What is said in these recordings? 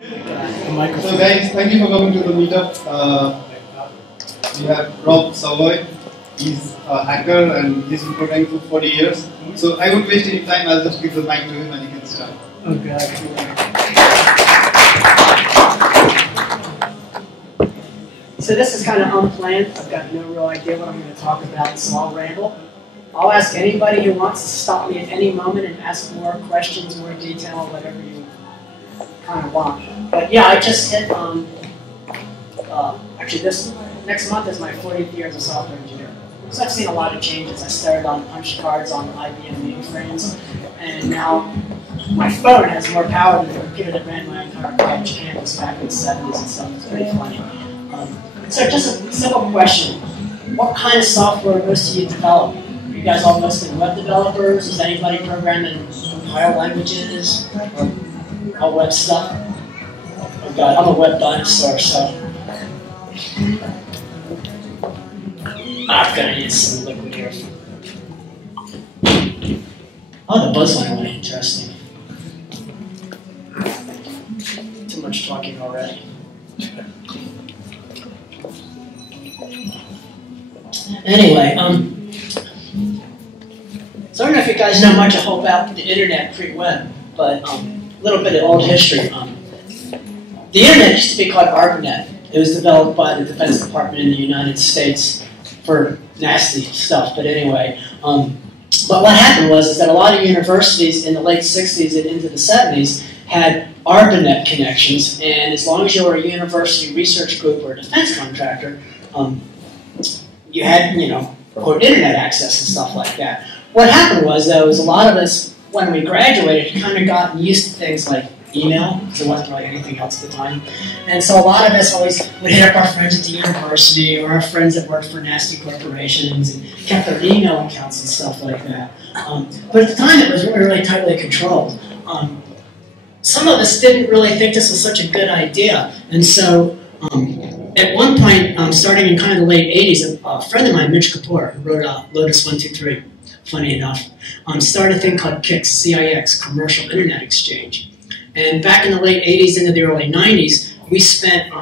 So guys, thank you for coming to the meetup. We have Rob Savoye. He's a hacker and he's been programming for 40 years. So I won't waste any time, I'll just give the mic to him and he can start. Okay. So this is kind of unplanned. I've got no real idea what I'm going to talk about, so I'll ramble. I'll ask anybody who wants to stop me at any moment and ask more questions, more detail, whatever you kind of want. But yeah, I just hit actually this next month is my 40th year as a software engineer. So I've seen a lot of changes. I started on punch cards on IBM mainframes, and now my phone has more power than the computer that ran my entire college campus back in the 70s and stuff. It's pretty funny. So just a simple question. What kind of software most of you develop? Are you guys all mostly web developers? Does anybody program in compile languages or all web stuff? Oh God, I'm a web dinosaur, so I'm gonna use some liquid here. Oh, the buzz line really interesting. Too much talking already. Anyway, so I don't know if you guys know much about the internet pre-web, but a little bit of old history. The internet used to be called ARPANET. It was developed by the Defense Department in the United States for nasty stuff, but anyway. But what happened was that a lot of universities in the late 60s and into the 70s had ARPANET connections, and as long as you were a university research group or a defense contractor, you had, quote, internet access and stuff like that. What happened was, though, is a lot of us, when we graduated, kind of gotten used to things like email, because there wasn't really anything else at the time. And so a lot of us always would hit up our friends at the university or our friends that worked for nasty corporations and kept their email accounts and stuff like that. But at the time, it was really, really tightly controlled. Some of us didn't really think this was such a good idea. And so at one point, starting in kind of the late 80s, a friend of mine, Mitch Kapoor, who wrote Lotus 123, funny enough, started a thing called CIX, CIX, Commercial Internet Exchange. And back in the late 80s into the early 90s, we spent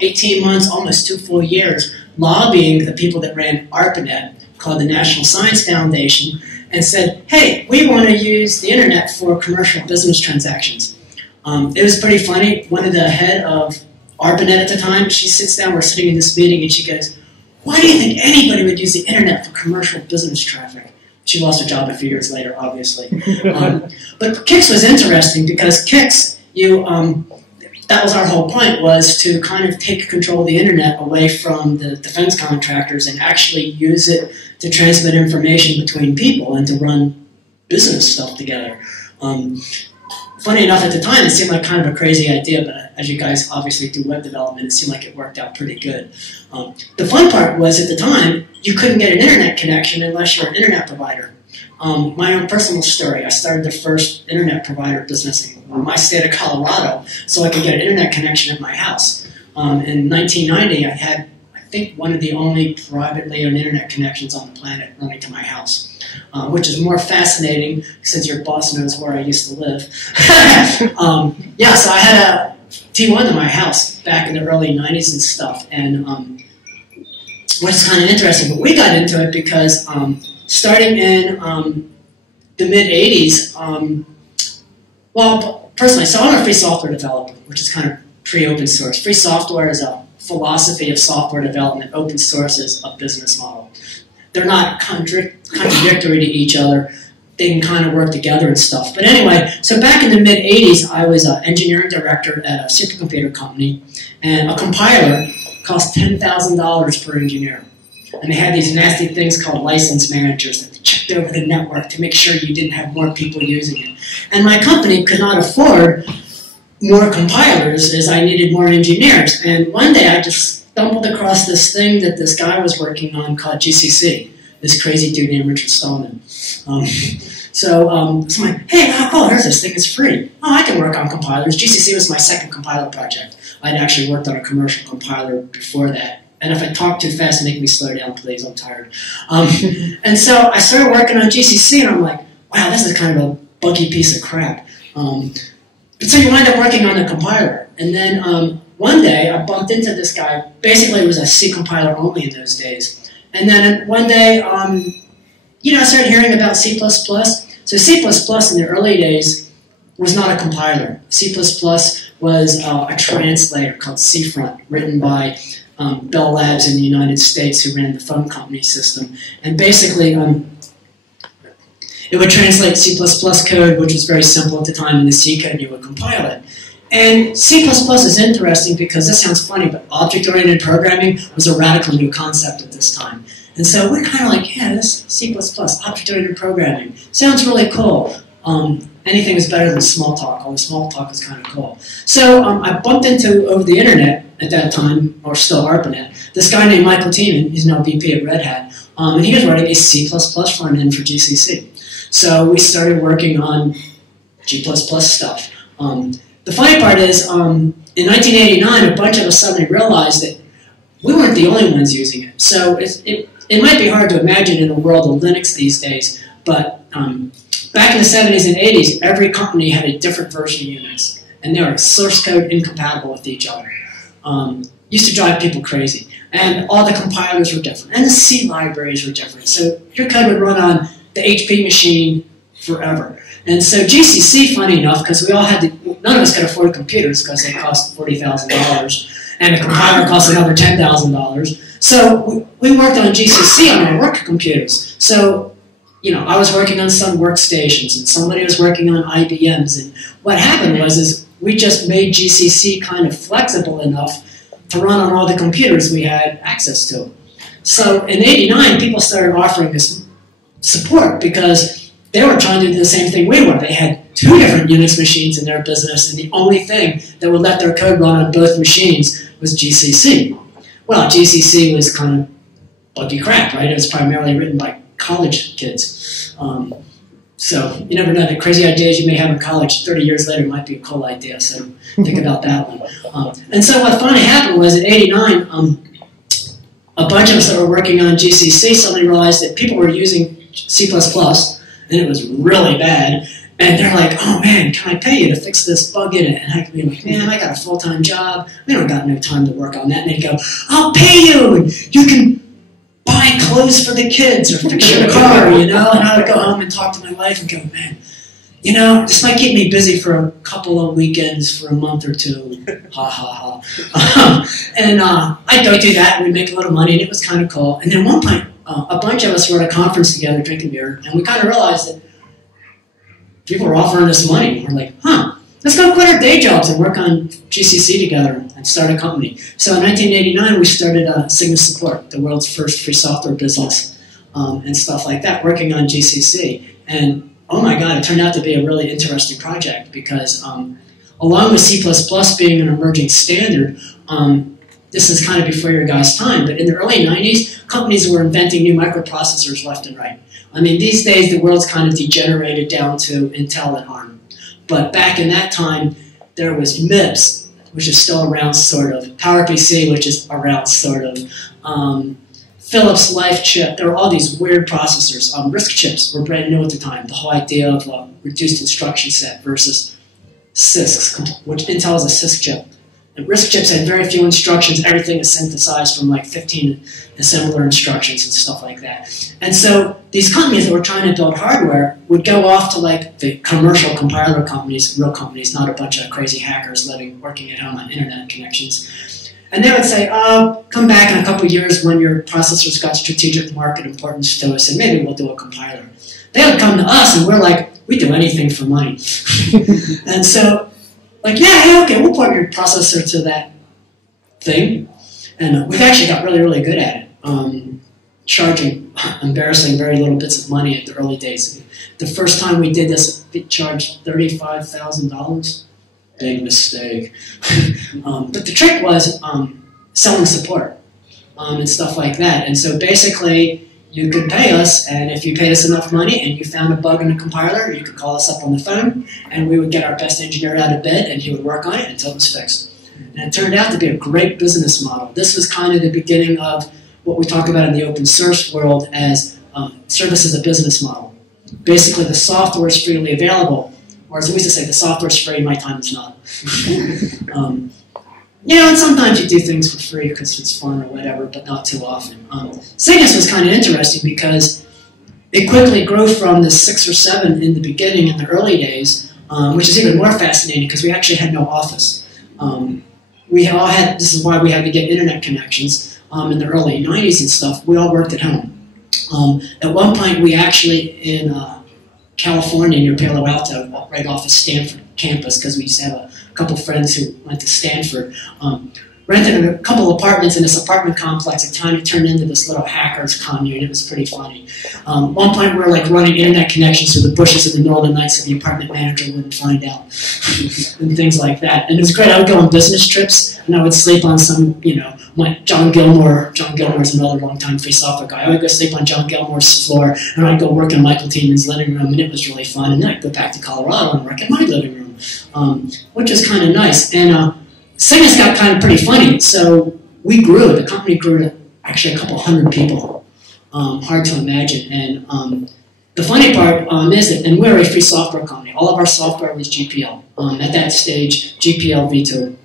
18 months, almost 2 full years, lobbying the people that ran ARPANET, called the National Science Foundation, and said, hey, we want to use the internet for commercial business transactions. It was pretty funny. One of the head of ARPANET at the time, she sits down, we're sitting in this meeting, and she goes, why do you think anybody would use the internet for commercial business traffic? She lost her job a few years later, obviously. But CIX was interesting because CIX, that was our whole point, was to kind of take control of the internet away from the defense contractors and actually use it to transmit information between people and to run business stuff together. Funny enough, at the time, it seemed like kind of a crazy idea, but as you guys obviously do web development, it seemed like it worked out pretty good. The fun part was, at the time, you couldn't get an internet connection unless you're an internet provider. My own personal story, I started the first internet provider business in my state of Colorado so I could get an internet connection at my house. In 1990, I had, I think, one of the only privately owned internet connections on the planet running to my house. Which is more fascinating since your boss knows where I used to live. Yeah, so I had a T1 in my house back in the early 90s and stuff, and which is kind of interesting. But we got into it because starting in the mid-80s, well, personally, so I'm a free software developer, which is kind of pre-open source. Free software is a philosophy of software development. Open source is a business model. They're not contradictory to each other. They can kind of work together and stuff. But anyway, so back in the mid-80s, I was an engineering director at a supercomputer company, and a compiler cost $10,000 per engineer. And they had these nasty things called license managers that checked over the network to make sure you didn't have more people using it. And my company could not afford more compilers as I needed more engineers. And one day I just stumbled across this thing that this guy was working on called GCC, this crazy dude named Richard Stallman. So I'm like, hey, oh, here's this thing, it's free. Oh, I can work on compilers. GCC was my second compiler project. I'd actually worked on a commercial compiler before that. And if I talk too fast, make me slow down, please, I'm tired. And so I started working on GCC, and I'm like, wow, this is kind of a buggy piece of crap. so you wind up working on the compiler. And then one day I bumped into this guy. Basically, it was a C compiler only in those days. And then one day, you know, I started hearing about C++. So C++ in the early days was not a compiler. C++ was a translator called C-Front, written by Bell Labs in the United States, who ran the phone company system. And basically, it would translate C++ code, which was very simple at the time, into C code, and you would compile it. And C++ is interesting because this sounds funny, but object-oriented programming was a radically new concept at this time. And so we're kind of like, yeah, this C++, object-oriented programming, sounds really cool. Anything is better than small talk, although small talk is kind of cool. So I bumped into, over the internet at that time, or still ARPANET, this guy named Michael Tiemann. He's now VP at Red Hat, and he was writing a C++ front end for GCC. So we started working on G++ stuff. The funny part is, in 1989, a bunch of us suddenly realized that we weren't the only ones using it. So it might be hard to imagine in a world of Linux these days, but back in the 70s and 80s, every company had a different version of Unix, and they were source code incompatible with each other. Used to drive people crazy. And all the compilers were different, and the C libraries were different. So your code would run on the HP machine forever. And so GCC, funny enough, because we all had to, none of us could afford computers because they cost $40,000, and the compiler cost another $10,000. So we worked on GCC on our work computers. So, you know, I was working on some workstations, and somebody was working on IBMs. And what happened was we just made GCC kind of flexible enough to run on all the computers we had access to. So in '89, people started offering us support because they were trying to do the same thing we were. They had 2 different Unix machines in their business, and the only thing that would let their code run on both machines was GCC. Well, GCC was kind of buggy crap, right? It was primarily written by college kids. So you never know, the crazy ideas you may have in college 30 years later might be a cool idea, so think about that one. And so what finally happened was in '89, a bunch of us that were working on GCC suddenly realized that people were using C++, and it was really bad, and they're like, oh man, can I pay you to fix this bug in it? And I could be like, man, I got a full-time job, we don't got no time to work on that. And they'd go, I'll pay you, and you can buy clothes for the kids or fix your car, you know? And I would go home and talk to my wife and go, man, you know, this might keep me busy for a couple of weekends for a month or 2. Ha ha ha. And I'd go do that, and we'd make a little money, and it was kind of cool. And then one point, a bunch of us were at a conference together drinking beer, and we kind of realized that people were offering us money. We're like, huh, let's go quit our day jobs and work on GCC together and start a company. So in 1989, we started Sigma Support, the world's first free software business, and stuff like that, working on GCC. And oh my God, it turned out to be a really interesting project because along with C++ being an emerging standard, this is kind of before your guys' time, but in the early 90s, companies were inventing new microprocessors left and right. I mean, these days, the world's kind of degenerated down to Intel and ARM. But back in that time, there was MIPS, which is still around, sort of. PowerPC, which is around, sort of. Philips Life Chip. There were all these weird processors. RISC chips were brand new at the time. The whole idea of reduced instruction set versus CISCs, which Intel is a CISC chip. And RISC chips had very few instructions. Everything is synthesized from like 15 assembler instructions and stuff like that. And so these companies that were trying to build hardware would go off to like the commercial compiler companies, real companies, not a bunch of crazy hackers working at home on internet connections. And they would say, oh, come back in a couple of years when your processor's got strategic market importance to us, and maybe we'll do a compiler. They would come to us, and we're like, we do anything for money. And so, like, yeah, okay, we'll port your processor to that thing. And we've actually got really, really good at it, charging embarrassing very little bits of money at the early days. The first time we did this, we charged $35,000. Big mistake. But the trick was selling support and stuff like that. And so basically, you could pay us, and if you paid us enough money and you found a bug in the compiler, you could call us up on the phone, and we would get our best engineer out of bed, and he would work on it until it was fixed. And it turned out to be a great business model. This was kind of the beginning of what we talk about in the open source world as service as a business model. Basically, the software is freely available, Or as we used to say, the software's free, my time is not. You know, and sometimes you do things for free because it's fun or whatever, but not too often. Cygnus was kind of interesting because it quickly grew from the 6 or 7 in the beginning, in the early days, which is even more fascinating because we actually had no office. We all had, this is why we had to get internet connections in the early 90s and stuff. We all worked at home. At one point, we actually, in California, near Palo Alto, right off of Stanford campus, because we used to have a couple friends who went to Stanford, rented a couple apartments in this apartment complex. At the time, it turned into this little hackers commune. It was pretty funny. One point, we were like running internet connections through the bushes in the middle of the night so the apartment manager wouldn't find out, and things like that. And it was great. I would go on business trips, and I would sleep on some, you know, John Gilmore. John Gilmore's another longtime free software guy. I would go sleep on John Gilmore's floor, and I'd go work in Michael Tieman's living room, and it was really fun. And then I'd go back to Colorado and work in my living room, which was kind of nice. And Cygnus got kind of pretty funny, so we grew. The company grew to actually a couple hundred people. Hard to imagine. And the funny part is that, and we're a free software company. All of our software was GPL. At that stage, GPL v2.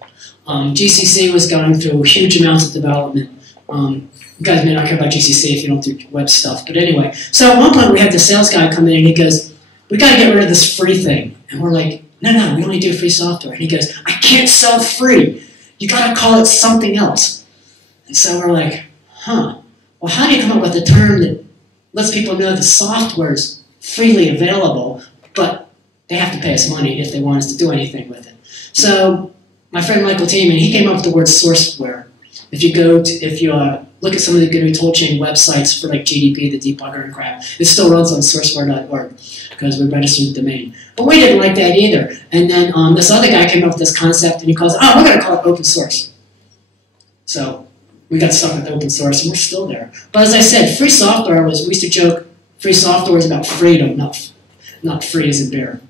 GCC was going through huge amounts of development. You guys may not care about GCC if you don't do web stuff, but anyway. So at one point we had the sales guy come in and he goes, "We got to get rid of this free thing." And we're like, "No, we only do free software." And he goes, "I can't sell free. You got to call it something else." And so we're like, "Huh? Well, how do you come up with a term that lets people know the software is freely available, but they have to pay us money if they want us to do anything with it?" So my friend Michael Tieman, he came up with the word sourceware. If you look at some of the GNU toolchain websites for like GDB, the debugger and crap, it still runs on sourceware.org because we registered the domain. But we didn't like that either. And then this other guy came up with this concept and he calls it, "Oh, we're going to call it open source." So we got stuck with open source and we're still there. But as I said, free software was, we used to joke, free software is about freedom, not free as in bear,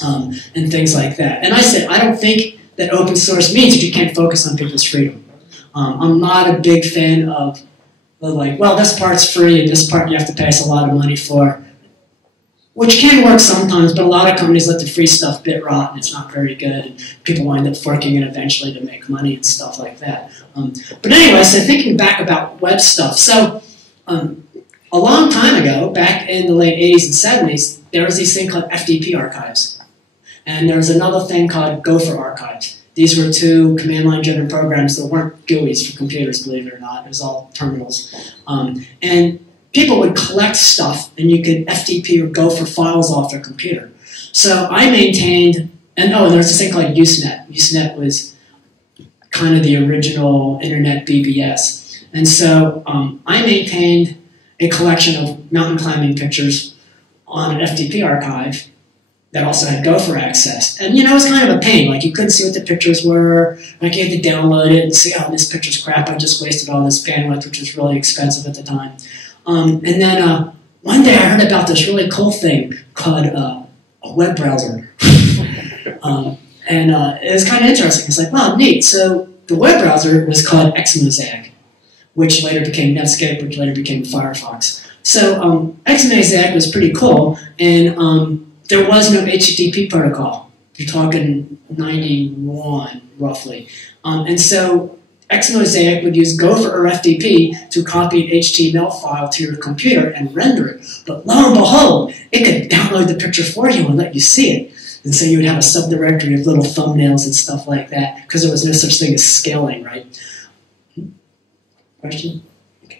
and things like that. And I said, I don't think that open source means that you can't focus on people's freedom. I'm not a big fan of like, well, this part's free and this part you have to pay us a lot of money for, which can work sometimes, but a lot of companies let the free stuff bit rot and it's not very good, and people wind up forking it eventually to make money and stuff like that. But anyway, so thinking back about web stuff, so a long time ago, back in the late 80s and 70s, there was this thing called FTP archives. And there was another thing called Gopher archives. These were 2 command-line driven programs that weren't GUIs for computers, believe it or not. It was all terminals. And people would collect stuff, and you could FTP or Gopher files off their computer. So I maintained, and there was this thing called Usenet. Usenet was kind of the original internet BBS. And so I maintained a collection of mountain climbing pictures on an FTP archive that also had Gopher access. And, you know, it was kind of a pain. Like, you couldn't see what the pictures were. Like, you had to download it and see, oh, this picture's crap. I just wasted all this bandwidth, which was really expensive at the time. And then one day I heard about this really cool thing called a web browser. And it was kind of interesting. It's like, wow, neat. So the web browser was called Xmosaic, which later became Netscape, which later became Firefox. So Xmosaic was pretty cool, and there was no HTTP protocol. You're talking 91, roughly. And so Xmosaic would use Gopher or FTP to copy an HTML file to your computer and render it. But lo and behold, it could download the picture for you and let you see it. And so you would have a subdirectory of little thumbnails and stuff like that, because there was no such thing as scaling, right? Question?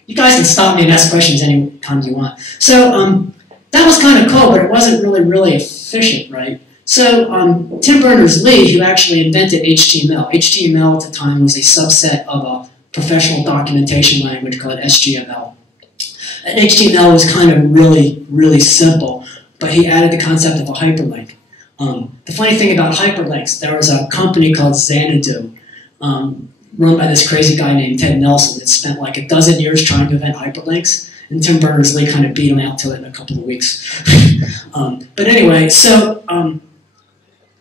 You guys can stop me and ask questions any time you want. So that was kind of cool, but it wasn't really efficient, right? So Tim Berners-Lee, who actually invented HTML. HTML at the time was a subset of a professional documentation language called SGML. And HTML was kind of really simple, but he added the concept of a hyperlink. The funny thing about hyperlinks, there was a company called Xanadu, run by this crazy guy named Ted Nelson that spent like 12 years trying to invent hyperlinks. And Tim Berners-Lee kind of beat him out to it in a couple of weeks. But anyway, so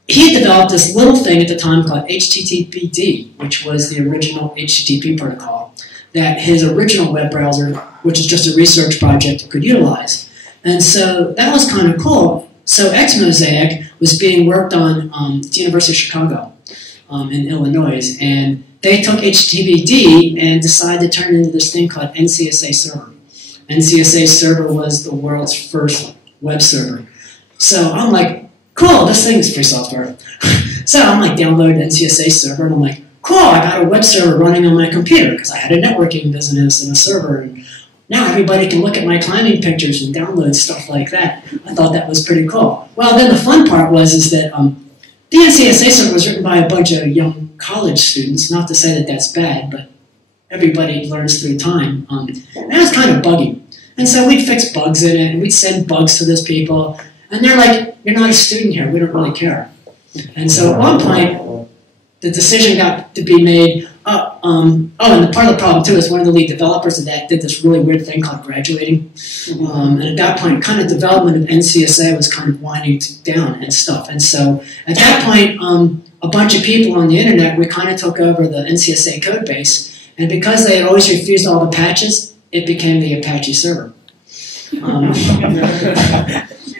he developed this little thing at the time called HTTPD, which was the original HTTP protocol that his original web browser, which is just a research project, could utilize. And so that was kind of cool. So Xmosaic was being worked on at the University of Chicago in Illinois, and they took HTTPD and decided to turn it into this thing called NCSA Server. NCSA Server was the world's first web server. So I'm like, cool, this thing is free software. So I'm like, download NCSA Server, and I'm like, cool, I got a web server running on my computer because I had a networking business and a server, and now everybody can look at my climbing pictures and download stuff like that. I thought that was pretty cool. Well, then the fun part was that the NCSA server was written by a bunch of young college students. Not to say that that's bad, but everybody learns through time. And it was kind of buggy. And so we'd fix bugs in it, and we'd send bugs to those people. And they're like, you're not a student here. We don't really care. And so at one point, the decision got to be made. And the part of the problem, too, is one of the lead developers of that did this really weird thing called graduating. And at that point, kind of development of NCSA was kind of winding down and stuff. And so at that point, a bunch of people on the internet, we kind of took over the NCSA code base. And because they had always refused all the patches, it became the Apache server.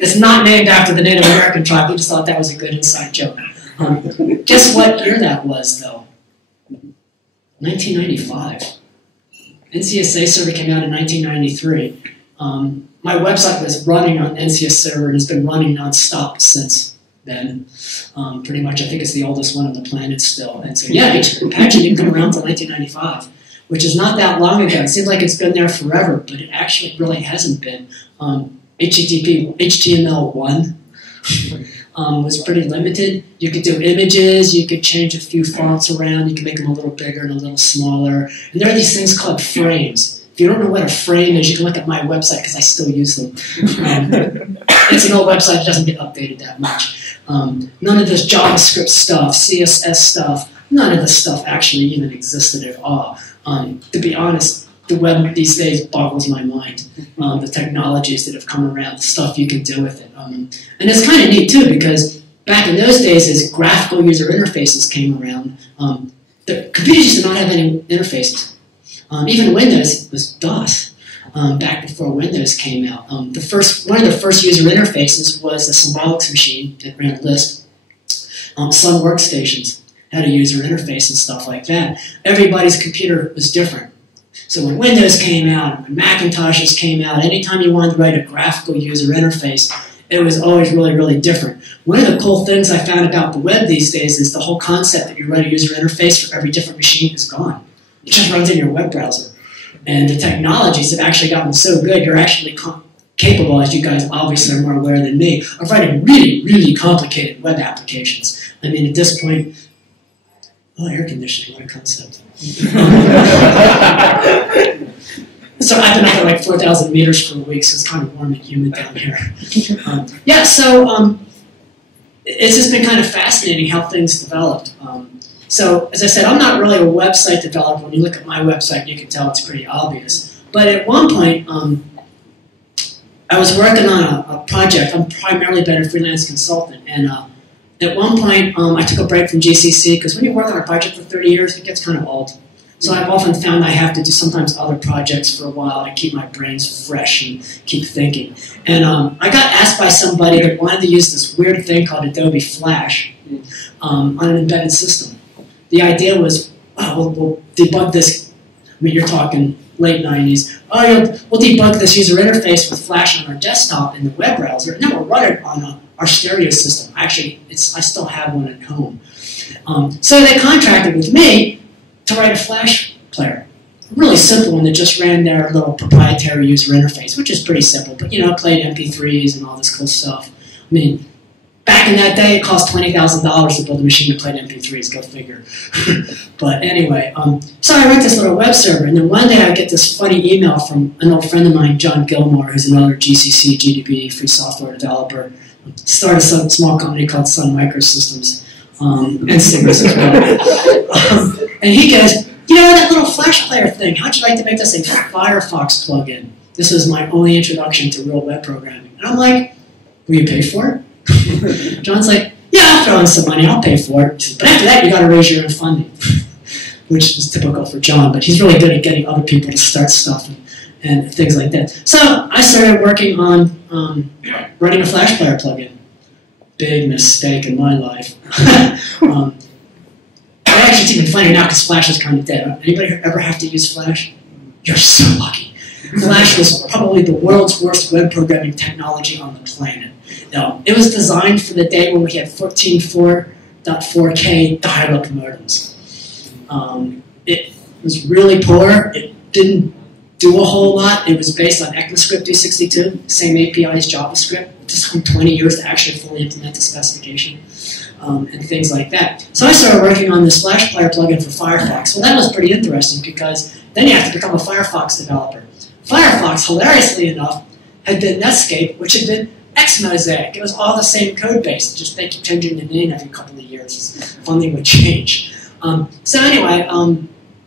It's not named after the Native American tribe. We just thought that was a good inside joke. Guess what year that was, though? 1995. NCSA server came out in 1993. My website was running on NCSA server and has been running nonstop since then. Pretty much, I think it's the oldest one on the planet still. And so, yeah, Apache didn't come around until 1995, which is not that long ago. It seems like it's been there forever, but it actually really hasn't been. HTML1 was pretty limited. You could do images, you could change a few fonts around, you could make them a little bigger and a little smaller. And there are these things called frames. If you don't know what a frame is, you can look at my website because I still use them. It's an old website, it doesn't get updated that much. None of this JavaScript stuff, CSS stuff, none of this stuff actually even existed at all. To be honest, the web these days boggles my mind. The technologies that have come around, the stuff you can do with it. And it's kind of neat too, because back in those days as graphical user interfaces came around, the computers used to not have any interfaces. Even Windows was DOS back before Windows came out. One of the first user interfaces was a symbolics machine that ran Lisp. Sun workstations had a user interface and stuff like that. Everybody's computer was different. So when Windows came out, when Macintoshes came out, anytime you wanted to write a graphical user interface, it was always really, really different. One of the cool things I found about the web these days is the whole concept that you write a user interface for every different machine is gone. It just runs in your web browser. And the technologies have actually gotten so good, you're actually capable, as you guys obviously are more aware than me, of writing really, really complicated web applications. I mean, at this point, air conditioning, what a concept. So I've been up at like 4,000 meters for a week, so it's kind of warm and humid down here. It's just been kind of fascinating how things developed. So as I said, I'm not really a website developer. When you look at my website, you can tell it's pretty obvious. But at one point, I was working on a project. I'm primarily been a freelance consultant, and at one point, I took a break from GCC, because when you work on a project for 30 years, it gets kind of old. So I've often found I have to do sometimes other projects for a while to keep my brains fresh and keep thinking. And I got asked by somebody that wanted to use this weird thing called Adobe Flash on an embedded system. The idea was, we'll debug this. I mean, you're talking late 90s. We'll debug this user interface with Flash on our desktop in the web browser, and then we'll run it on our stereo system. Actually, I still have one at home. So they contracted with me to write a Flash player. A really simple one that just ran their little proprietary user interface, which is pretty simple, but played MP3s and all this cool stuff. I mean, back in that day, it cost $20,000 to build a machine that played MP3s, go figure. But anyway, so I wrote this little web server, and then one day I get this funny email from an old friend of mine, John Gilmore, who's another GCC, GDB, free software developer. Started some small company called Sun Microsystems, and Singers as well. And he goes, that little Flash player thing, how'd you like to make this a Firefox plugin? This was my only introduction to real web programming. And I'm like, will you pay for it? John's like, yeah, I'll throw in some money, I'll pay for it. But after that, you got to raise your own funding, which is typical for John, but he's really good at getting other people to start stuff and things like that. So I started working on writing a Flash player plugin. big mistake in my life. Actually, it's even funny now because Flash is kind of dead. Anybody ever have to use Flash? You're so lucky. Flash was probably the world's worst web programming technology on the planet. No, it was designed for the day when we had 14.4.4K dial-up modems. It was really poor. It didn't do a whole lot. It was based on ECMAScript 262, same API as JavaScript. It took 20 years to actually fully implement the specification. And things like that. So I started working on this Flash Player plugin for Firefox. Well, that was pretty interesting because then you have to become a Firefox developer. Firefox, hilariously enough, had been Netscape, which had been Xmosaic. It was all the same code base, just they keep changing the name every couple of years. Something would change. So anyway,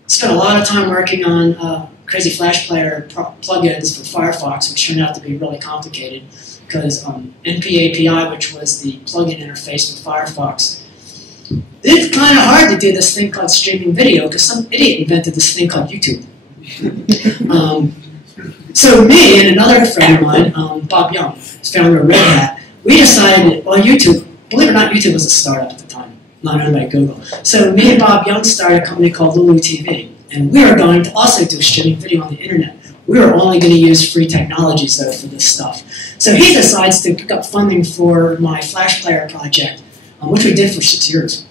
spent a lot of time working on crazy Flash Player plugins for Firefox, which turned out to be really complicated. Because NPAPI, which was the plugin interface for Firefox, it's kind of hard to do this thing called streaming video because some idiot invented this thing called YouTube. So me and another friend of mine, Bob Young, founder of Red Hat, we decided, well, YouTube, believe it or not, YouTube was a startup at the time, not owned by Google. So me and Bob Young started a company called Lulu TV, and we were going to also do streaming video on the internet. We were only going to use free technologies, though, for this stuff. So he decides to pick up funding for my Flash Player project, which we did for 6 years.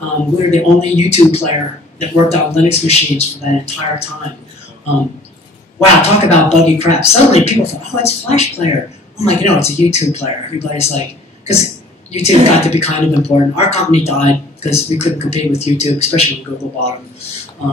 We were the only YouTube player that worked on Linux machines for that entire time. Wow, talk about buggy crap. Suddenly people thought, oh, it's Flash Player. I'm like, no, it's a YouTube player. Everybody's like, because YouTube got to be kind of important. Our company died because we couldn't compete with YouTube, especially when Google bought them,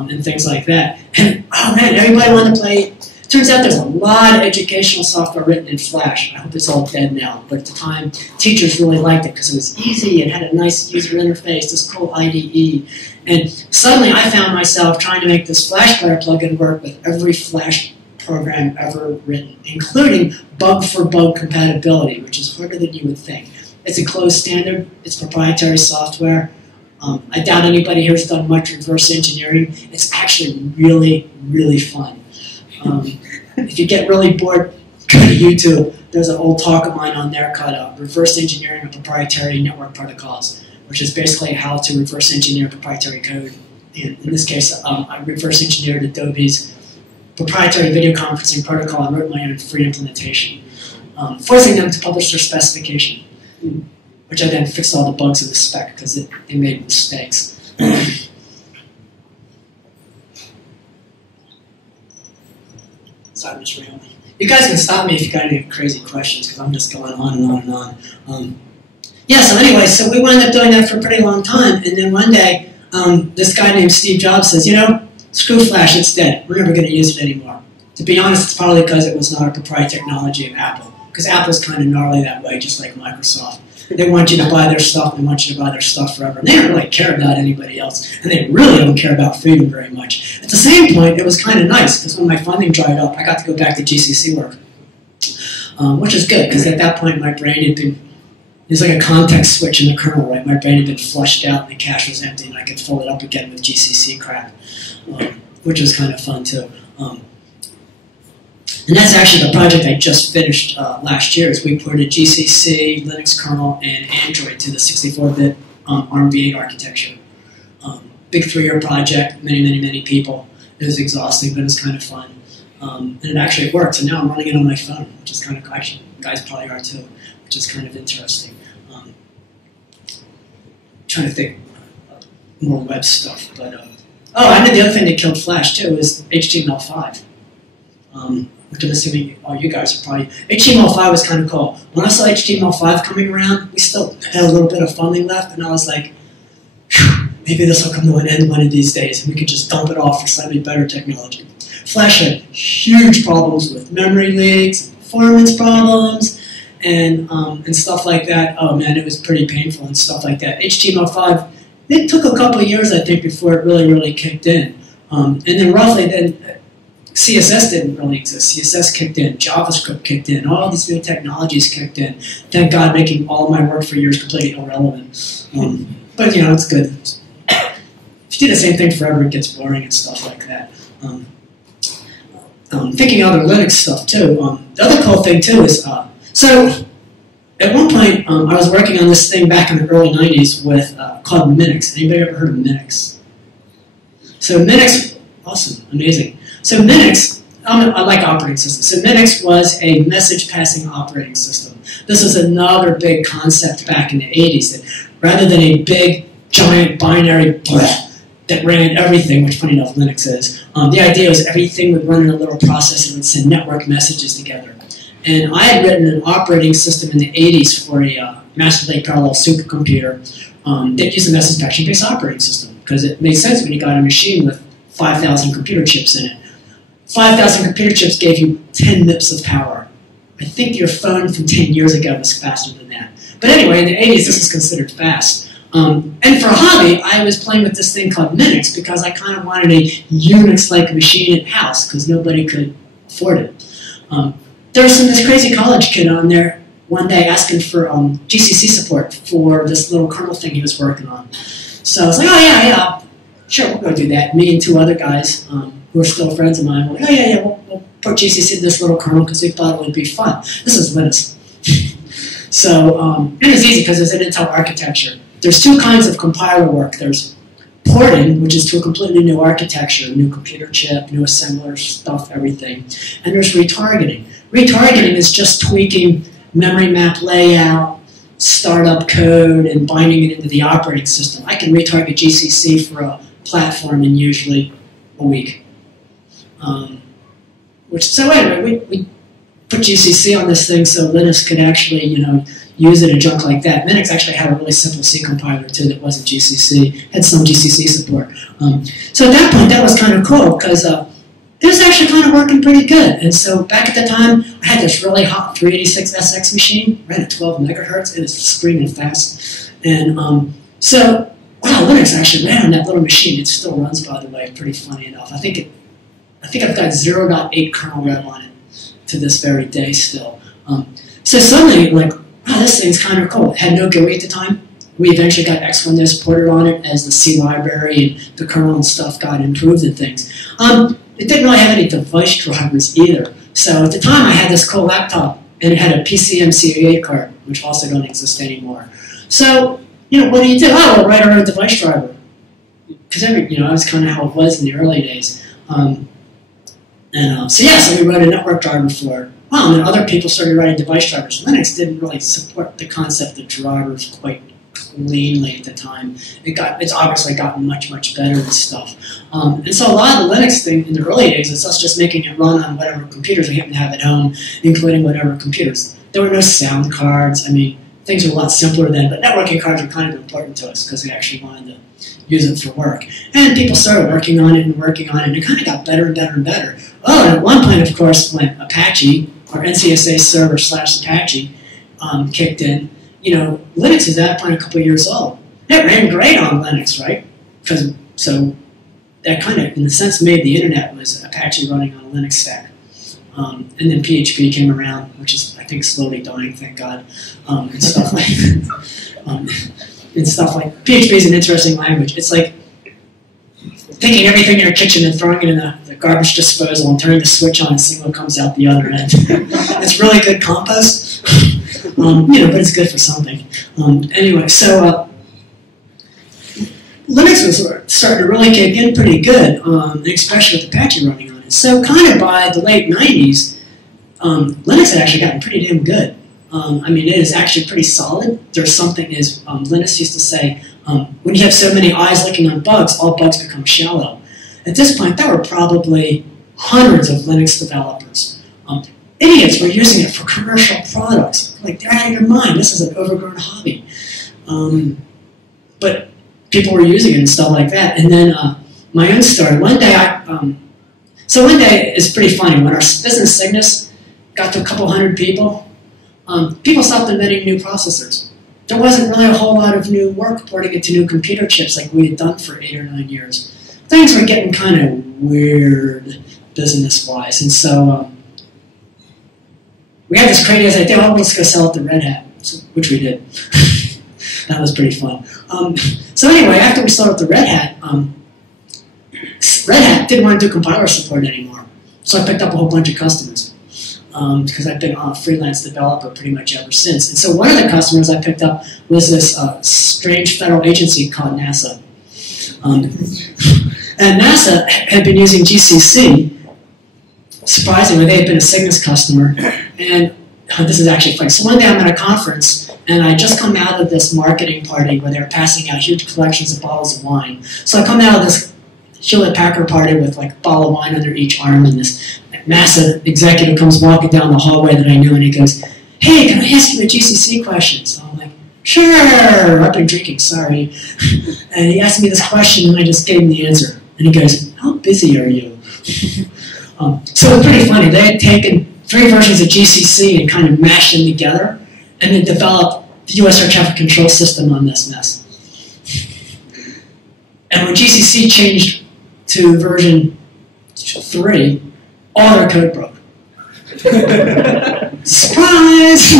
and things like that. And, oh man, everybody wanted to play. Turns out there's a lot of educational software written in Flash. I hope it's all dead now. But at the time, teachers really liked it because it was easy and had a nice user interface, this cool IDE. And suddenly I found myself trying to make this Flash Player plugin work with every Flash program ever written, including bug-for-bug compatibility, which is harder than you would think. It's a closed standard. It's proprietary software. I doubt anybody here has done much reverse engineering. It's actually really, really fun. If you get really bored, go to YouTube. There's an old talk of mine on there called Reverse Engineering of Proprietary Network Protocols, which is basically how to reverse engineer proprietary code. In this case, I reverse engineered Adobe's proprietary video conferencing protocol and wrote my own free implementation, forcing them to publish their specification, which I then fixed all the bugs in the spec because they made mistakes. Sorry, I'm just rambling. You guys can stop me if you got any crazy questions because I'm just going on and on and on. Yeah, so anyway, so we wound up doing that for a pretty long time, and then one day, this guy named Steve Jobs says, you know, screw Flash, it's dead. We're never going to use it anymore. To be honest, it's probably because it was not a proprietary technology of Apple, because Apple's kind of gnarly that way, just like Microsoft. They want you to buy their stuff, they want you to buy their stuff forever. And they don't really care about anybody else, and they really don't care about freedom very much. At the same point, it was kind of nice, because when my funding dried up, I got to go back to GCC work, which is good, because at that point my brain had been, it was like a context switch in the kernel, right? My brain had been flushed out, and the cache was empty, and I could fill it up again with GCC crap, which was kind of fun too. And that's actually the project I just finished last year, is we ported GCC, Linux kernel, and Android to the 64-bit ARM V8 architecture. Big 3-year project, many people. It was exhausting, but it was kind of fun. And it actually worked, and now I'm running it on my phone, which is kind of, actually, guys probably are too, which is kind of interesting. Trying to think more web stuff, but, oh, I know the other thing that killed Flash too is HTML5. Which I'm assuming all you guys are probably, HTML5 was kind of cool. When I saw HTML5 coming around, we still had a little bit of funding left, and I was like, maybe this will come to an end one of these days, and we could just dump it off for slightly better technology. Flash had huge problems with memory leaks, performance problems, and stuff like that. Oh man, it was pretty painful and stuff like that. HTML5, it took a couple of years, I think, before it really kicked in. And then roughly then, CSS didn't really exist. CSS kicked in, JavaScript kicked in, all these new technologies kicked in. Thank God, making all of my work for years completely irrelevant. But you know, it's good. If you do the same thing forever, it gets boring and stuff like that. Thinking other Linux stuff too. The other cool thing too is, so at one point, I was working on this thing back in the early 90s with called Minix. Anybody ever heard of Minix? So Minix, awesome, amazing. So Minix, I like operating systems. So Minix was a message passing operating system. This was another big concept back in the 80s, that rather than a big, giant binary that ran everything, which funny enough Linux is, the idea was everything would run in a little process and would send network messages together. And I had written an operating system in the 80s for a master slave parallel supercomputer that used a message passing-based operating system, because it made sense when you got a machine with 5,000 computer chips in it. 5,000 computer chips gave you 10 MIPS of power. I think your phone from 10 years ago was faster than that. But anyway, in the 80s, this was considered fast. And for a hobby, I was playing with this thing called Minix because I kind of wanted a Unix-like machine in-house because nobody could afford it. There was this crazy college kid on there one day asking for GCC support for this little kernel thing he was working on. So I was like, oh yeah, sure, we'll go do that. Me and two other guys who are still friends of mine were like, oh yeah, we'll put GCC to this little kernel because we thought it would be fun. This is Linux. So it was easy because it's an Intel architecture. There's two kinds of compiler work. There's porting, which is to a completely new architecture, new computer chip, new assembler stuff, everything. And there's retargeting. Retargeting is just tweaking memory map layout, startup code, and binding it into the operating system. I can retarget GCC for a platform in usually a week. So anyway, we put GCC on this thing so Linux could actually, use it and junk like that. Minix actually had a really simple C compiler too that wasn't GCC, had some GCC support. So at that point, that was kind of cool because it was actually kind of working pretty good. And so back at the time, I had this really hot 386SX machine, ran at 12 megahertz. It was screaming fast. And so, wow, Linux actually ran on that little machine. It still runs, by the way, pretty funny enough. I think I've got 0.8 kernel rev on it to this very day still. So suddenly, like, wow, this thing's kind of cool. It had no GUI at the time. We eventually got X1 ported on it as the C library and the kernel and stuff got improved and things. It didn't really have any device drivers either. So at the time I had this cool laptop and it had a PCM-C8 card, which also don't exist anymore. So, what do you do? Oh, we'll write our own device driver. Because that was kind of how it was in the early days. So we wrote a network driver for it. Well, and then other people started writing device drivers. Linux didn't really support the concept of drivers quite cleanly at the time. It's obviously gotten much, much better and stuff. And so a lot of the Linux thing in the early days is us just making it run on whatever computers we happen to have at home, including whatever computers. There were no sound cards. I mean, things were a lot simpler then, but networking cards were kind of important to us because we actually wanted to use it for work. And people started working on it, and it kind of got better and better and better. Oh, and at one point, of course, when Apache, or NCSA server / Apache, kicked in, Linux is at that point a couple of years old. It ran great on Linux, right? So that kind of, in a sense, made the internet was Apache running on a Linux stack. And then PHP came around, which is, I think, slowly dying, thank God, and stuff like PHP is an interesting language. It's like taking everything in your kitchen and throwing it in the garbage disposal and turning the switch on and seeing what comes out the other end. It's really good compost, but it's good for something. Anyway, so Linux was starting to really kick in pretty good, especially with Apache running on it. So kind of by the late 90s, Linux had actually gotten pretty damn good. It is actually pretty solid. There's something, as Linus used to say, when you have so many eyes looking on bugs, all bugs become shallow. At this point, there were probably hundreds of Linux developers. Idiots were using it for commercial products. Like, they're out of your mind. This is an overgrown hobby. But people were using it and stuff like that. And then my own story. One day, one day it's pretty funny. When our business Cygnus got to a couple hundred people, people stopped inventing new processors. There wasn't really a whole lot of new work porting it to new computer chips like we had done for 8 or 9 years. Things were getting kind of weird business-wise, and so we had this crazy idea, well, let's go sell it to Red Hat, which we did. That was pretty fun. So anyway, after we sold it to Red Hat didn't want to do compiler support anymore, so I picked up a whole bunch of customers. because I've been a freelance developer pretty much ever since. And so one of the customers I picked up was this strange federal agency called NASA. And NASA had been using GCC. Surprisingly, they had been a Cygnus customer. And this is actually funny. So one day I'm at a conference, and I just come out of this marketing party where they were passing out huge collections of bottles of wine. So I come out of this Hewlett-Packard party with like a bottle of wine under each arm, and this NASA executive comes walking down the hallway that I knew, and he goes, "Hey, can I ask you a GCC question?" So I'm like, "Sure, I've been drinking, sorry." And he asked me this question, and I just gave him the answer. And he goes, "How busy are you?" So it was pretty funny. They had taken 3 versions of GCC and kind of mashed them together, and then developed the US air traffic control system on this mess. And when GCC changed to version 3, all their code broke. Surprise!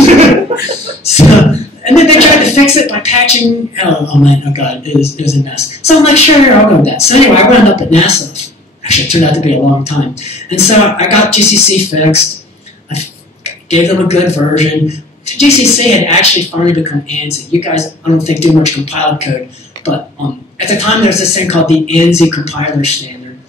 And then they tried to fix it by patching. Oh man, oh god, it was a mess. So I'm like, sure, I'll go with that. So anyway, I wound up at NASA. Actually, it turned out to be a long time. And so I got GCC fixed. I gave them a good version. GCC had actually finally become ANSI. You guys, I don't think, do much compiled code, but at the time there was this thing called the ANSI compiler standard,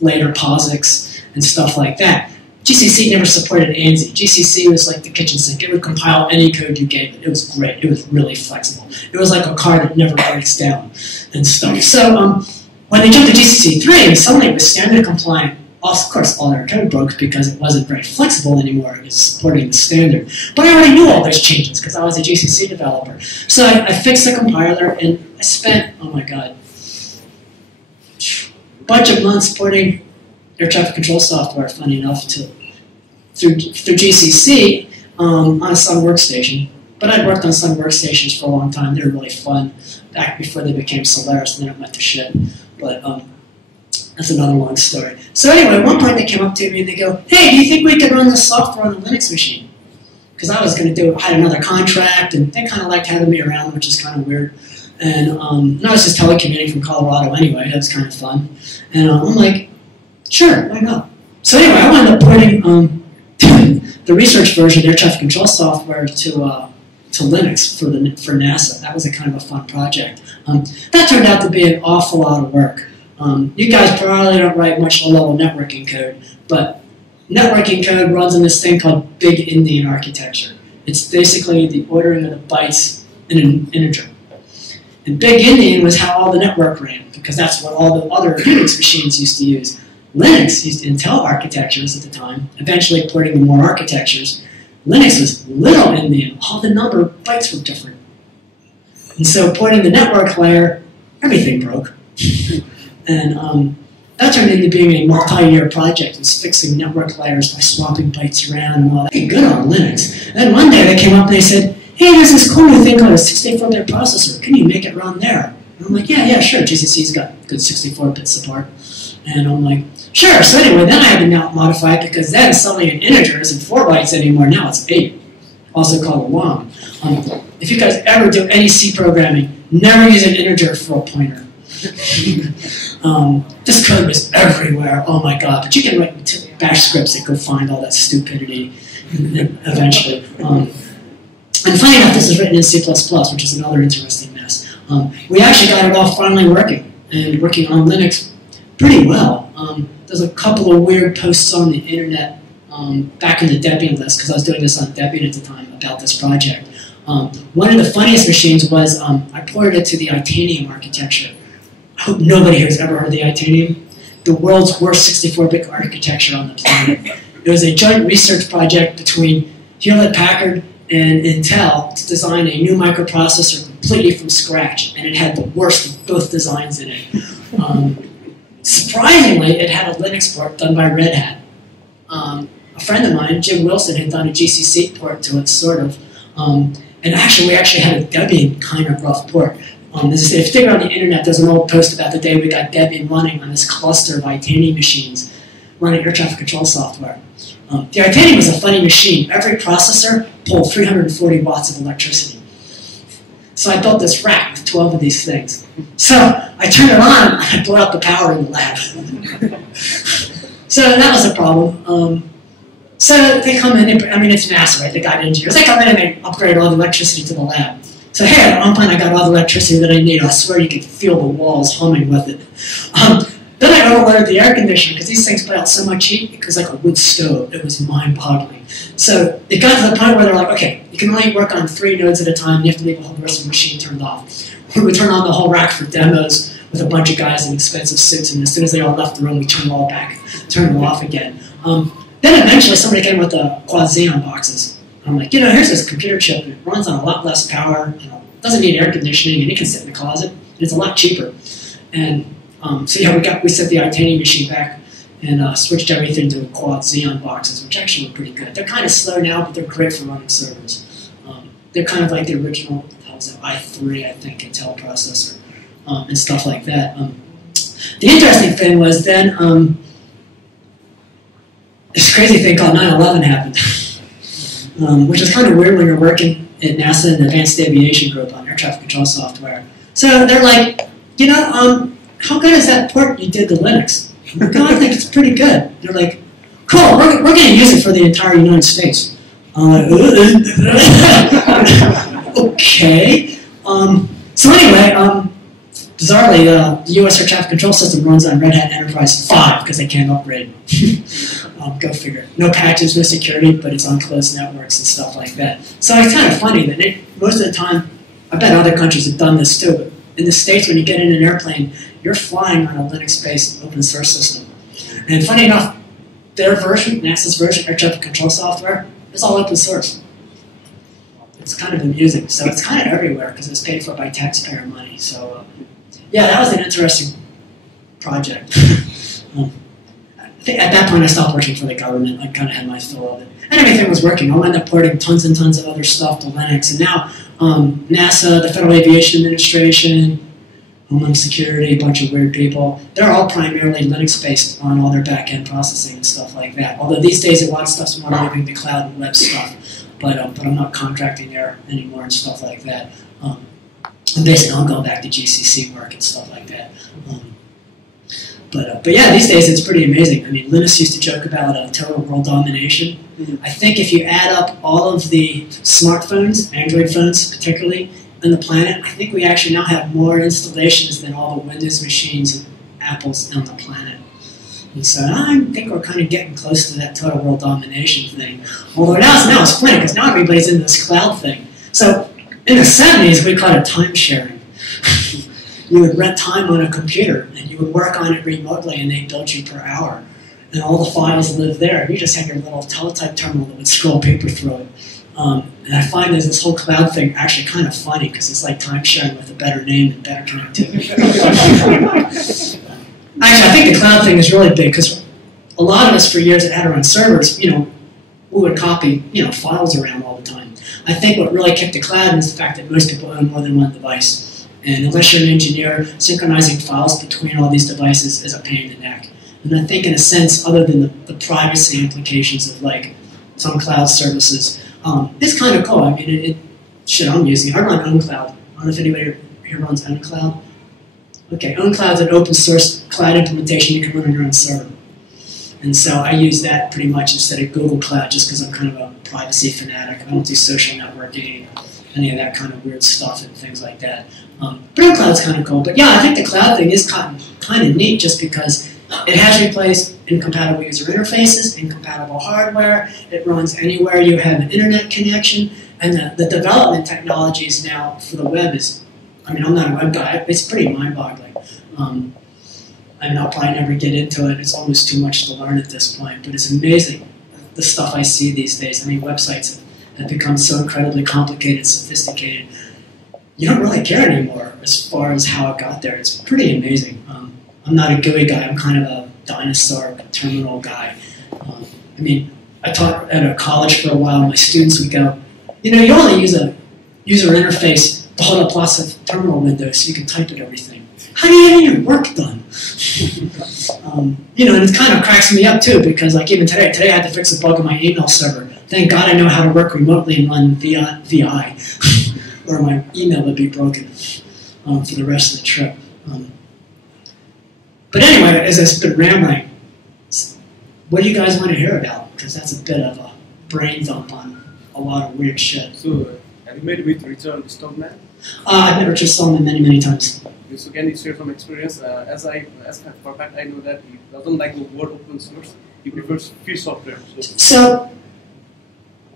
later POSIX and stuff like that. GCC never supported ANSI. GCC was like the kitchen sink. It would compile any code you gave it. It was great. It was really flexible. It was like a car that never breaks down and stuff. So when they jumped to GCC 3, suddenly it was standard compliant. Of course, all their code broke because it wasn't very flexible anymore. It was supporting the standard. But I already knew all those changes because I was a GCC developer. So I fixed the compiler, and I spent, oh my god, a bunch of months porting air traffic control software, funny enough, through GCC on a Sun workstation. But I'd worked on Sun workstations for a long time. They were really fun back before they became Solaris, and then it went to shit. But that's another long story. So anyway, at one point they came up to me and they go, "Hey, do you think we could run this software on a Linux machine?" Because I was going to I had another contract, and they kind of liked having me around, which is kind of weird. And I was just telecommuting from Colorado anyway. That was kind of fun. And I'm like, sure, why not? So anyway, I wound up porting the research version, air traffic control software, to Linux for NASA. That was a kind of a fun project. That turned out to be an awful lot of work. You guys probably don't write much low-level networking code, but networking code runs in this thing called Big Endian architecture. It's basically the ordering of the bytes in an integer. And Big Endian was how all the network ran, because that's what all the other Unix machines used to use. Linux used Intel architectures at the time, eventually porting to more architectures. Linux was Little Endian. All the number of bytes were different. And so porting the network layer, everything broke. And that turned into being a multi-year project. It was fixing network layers by swapping bytes around and all that. Pretty good on Linux. And then one day they came up and they said, "Hey, there's this cool new thing called a 64-bit processor. Can you make it run there?" And I'm like, yeah, sure. GCC's got good 64-bit support. And I'm like, sure. So anyway, then I had to now modify it, because then suddenly an integer isn't 4 bytes anymore. Now it's 8, also called a long. If you guys ever do any C programming, never use an integer for a pointer. This code was everywhere. Oh my god! But you can write bash scripts that go find all that stupidity eventually. And funny enough, this is written in C++, which is another interesting mess. We actually got it all finally working, and working on Linux pretty well. There's a couple of weird posts on the internet back in the Debian list, because I was doing this on Debian at the time about this project. One of the funniest machines was I ported it to the Itanium architecture. I hope nobody here has ever heard of the Itanium. The world's worst 64-bit architecture on the planet. It was a joint research project between Hewlett-Packard and Intel to design a new microprocessor completely from scratch, and it had the worst of both designs in it. Surprisingly, it had a Linux port done by Red Hat. A friend of mine, Jim Wilson, had done a GCC port to it, sort of. And actually, we actually had a Debian kind of rough port. As I say, if you think on the internet, there's an old post about the day we got Debian running on this cluster of Itanium machines running air traffic control software. The Itanium was a funny machine. Every processor pulled 340 watts of electricity. So I built this rack with 12 of these things. So I turned it on, and I blew out the power in the lab. So that was a problem. So they come in, I mean, it's NASA, right? They got engineers. They come in and they upgrade all the electricity to the lab. So, hey, at one point I got all the electricity that I need. I swear you could feel the walls humming with it. Then I overloaded the air conditioner because these things put out so much heat. It was like a wood stove. It was mind-boggling. So it got to the point where they're like, okay, you can only work on 3 nodes at a time. You have to leave the whole rest of the machine turned off. We would turn on the whole rack for demos with a bunch of guys in expensive suits, and as soon as they all left the room, we turned them all back, turned them off again. Then eventually somebody came with the quad Xeon boxes. I'm like, here's this computer chip. It runs on a lot less power. Doesn't need air conditioning, and it can sit in the closet. And it's a lot cheaper. And so yeah, we set the Itanium machine back and switched everything to quad Xeon boxes, which actually were pretty good. They're kind of slow now, but they're great for running servers. They're kind of like the original i3, I think, Intel processor and stuff like that. The interesting thing was then this crazy thing called 9/11 happened, which is kind of weird when you're working at NASA and the Advanced Aviation Group on air traffic control software. So they're like, how good is that port you did to Linux? I'm like, I think it's pretty good. They're like, cool, we're going to use it for the entire United States. I'm like, okay. So anyway, bizarrely, the US air traffic control system runs on Red Hat Enterprise 5 because they can't upgrade. Go figure. No patches, no security, but it's on closed networks and stuff like that. So it's kind of funny that most of the time, I bet other countries have done this too, but in the States, when you get in an airplane, you're flying on a Linux-based open source system. And funny enough, their version, NASA's version, air traffic control software, is all open source. It's kind of amusing. So it's kind of everywhere because it's paid for by taxpayer money. So yeah, that was an interesting project. I think at that point I stopped working for the government. I kind of had my fill of it. And everything was working. I wound up porting tons and tons of other stuff to Linux. And now NASA, the Federal Aviation Administration, Homeland Security, a bunch of weird people, they're all primarily Linux-based on all their back-end processing and stuff like that. Although these days a lot of stuff's more moving to cloud and web stuff. But I'm not contracting there anymore and stuff like that. And basically I'm going back to GCC work and stuff like that. But yeah, these days it's pretty amazing. I mean, Linus used to joke about total world domination. I think if you add up all of the smartphones, Android phones particularly, on the planet, I think we actually now have more installations than all the Windows machines and Apples on the planet. And so I think we're kind of getting close to that total world domination thing. Although now it's funny because now everybody's in this cloud thing. So in the 70s, we called it time sharing. You would rent time on a computer, and you would work on it remotely, and they'd bill you per hour. And all the files lived there. You just had your little teletype terminal that would scroll paper through it. And I find there's this whole cloud thing actually kind of funny, because it's like time sharing with a better name and better connectivity. Actually, I think the cloud thing is really big, because a lot of us for years that had our own servers, we would copy, files around all the time. I think what really kicked the cloud is the fact that most people own more than one device. And unless you're an engineer, synchronizing files between all these devices is a pain in the neck. And I think in a sense, other than the privacy implications of like some cloud services, it's kind of cool. I mean, I'm using it. I run OwnCloud. I don't know if anybody here runs OwnCloud. Okay, OwnCloud is an open source cloud implementation you can run on your own server. And so I use that pretty much instead of Google Cloud just because I'm kind of a privacy fanatic. I don't do social networking, any of that kind of weird stuff and things like that. But cloud's kind of cool. But yeah, I think the cloud thing is kind of neat just because it has replaced incompatible user interfaces, incompatible hardware. It runs anywhere you have an internet connection. And the development technologies now for the web is, I'm not a web guy, it's pretty mind-boggling. I'll probably never get into it. It's almost too much to learn at this point. But it's amazing, the stuff I see these days. Websites have become so incredibly complicated, sophisticated. You don't really care anymore as far as how it got there. It's pretty amazing. I'm not a GUI guy. I'm kind of a dinosaur terminal guy. I taught at a college for a while. My students would go, you only use a user interface to hold up lots of terminal windows so you can type at everything. How do you get your work done? And it kind of cracks me up too because like even today I had to fix a bug on my email server. Thank God I know how to work remotely and run VI. Or my email would be broken for the rest of the trip. But anyway, as I've been rambling, what do you guys want to hear about? Because that's a bit of a brain dump on a lot of weird shit. So, have you met with Richard Stallman? I've met Richard Stallman many, many times. So can you share from experience? As for fact, I know that he doesn't like the word open source. He prefers free software. So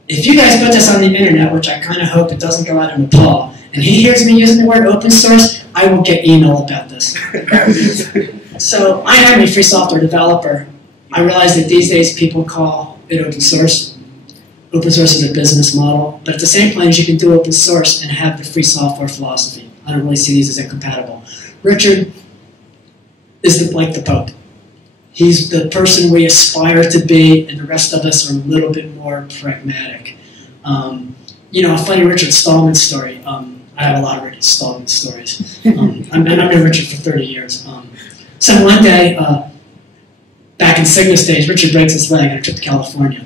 if you guys put this on the internet, which I kind of hope it doesn't go out in Nepal, and he hears me using the word open source, I will get email about this. So I am a free software developer. I realize that these days people call it open source. Open source is a business model, but at the same time, you can do open source and have the free software philosophy. I don't really see these as incompatible. Richard is like the Pope. He's the person we aspire to be, and the rest of us are a little bit more pragmatic. You know, a funny Richard Stallman story. I have a lot of Richard Stallman stories. I've known Richard for 30 years. So one day, back in Cygnus days, Richard breaks his leg on a trip to California.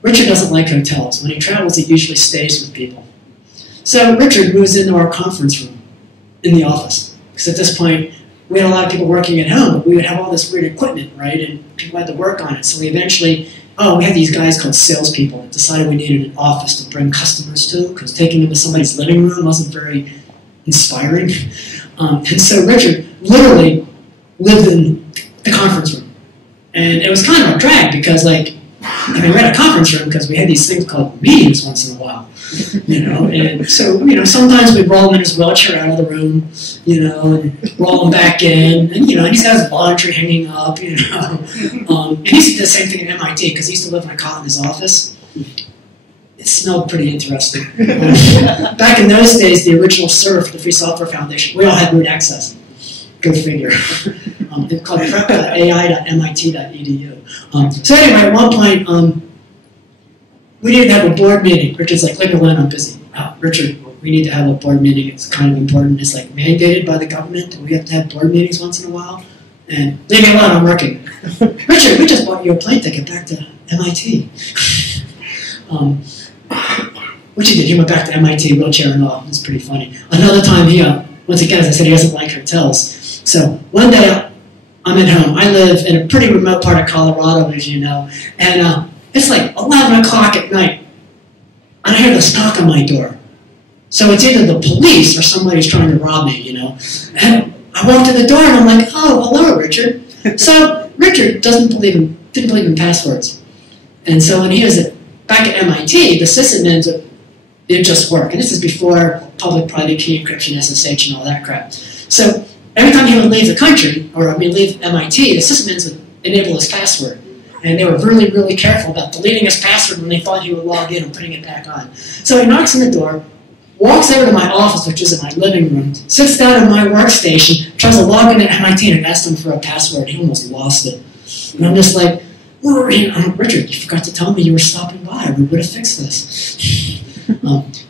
Richard doesn't like hotels. When he travels, he usually stays with people. So Richard moves into our conference room in the office. Because at this point, we had a lot of people working at home, but we would have all this weird equipment, right? And people had to work on it. So we eventually, we had these guys called salespeople that decided we needed an office to bring customers to, because taking them to somebody's living room wasn't very inspiring. And so Richard literally lived in the conference room. And it was kind of a drag because, like, I mean, we had a conference room because we had these things called meetings once in a while, you know, and so, you know, sometimes we'd roll him in his wheelchair out of the room, you know, and roll him back in, and, you know, and he's got his laundry hanging up, you know, and he used to do the same thing at MIT because he used to live in a cot in his office. It smelled pretty interesting. Back in those days, the original server for the Free Software Foundation, we all had root access. Go figure. They're called prep.ai.mit.edu. So anyway, at one point, we needed to have a board meeting. Richard's like, leave me alone, I'm busy. Richard, we need to have a board meeting. It's kind of important. It's like mandated by the government. We have to have board meetings once in a while. And leave me alone, I'm working. Richard, we just bought you a plane ticket back to MIT. Which he did. He went back to MIT, wheelchair and all. It's pretty funny. Another time, he, once again, as I said, he doesn't like hotels. So one day, I'm at home. I live in a pretty remote part of Colorado, as you know, and it's like 11 o'clock at night, and I hear this knock on my door. So it's either the police or somebody's trying to rob me, you know. And I walk to the door, and I'm like, oh, hello, Richard. So Richard didn't believe in passwords. And so when he was back at MIT, the sysadmins, it just work. And this is before public-private key encryption, SSH, and all that crap. So every time he would leave the country, or leave MIT, the sysadmins would enable his password. And they were really, really careful about deleting his password when they thought he would log in and putting it back on. So he knocks on the door, walks over to my office, which is in my living room, sits down at my workstation, tries to log in at MIT, and asked him for a password. He almost lost it. And I'm just like, well, Richard, you forgot to tell me you were stopping by. We would have fixed this.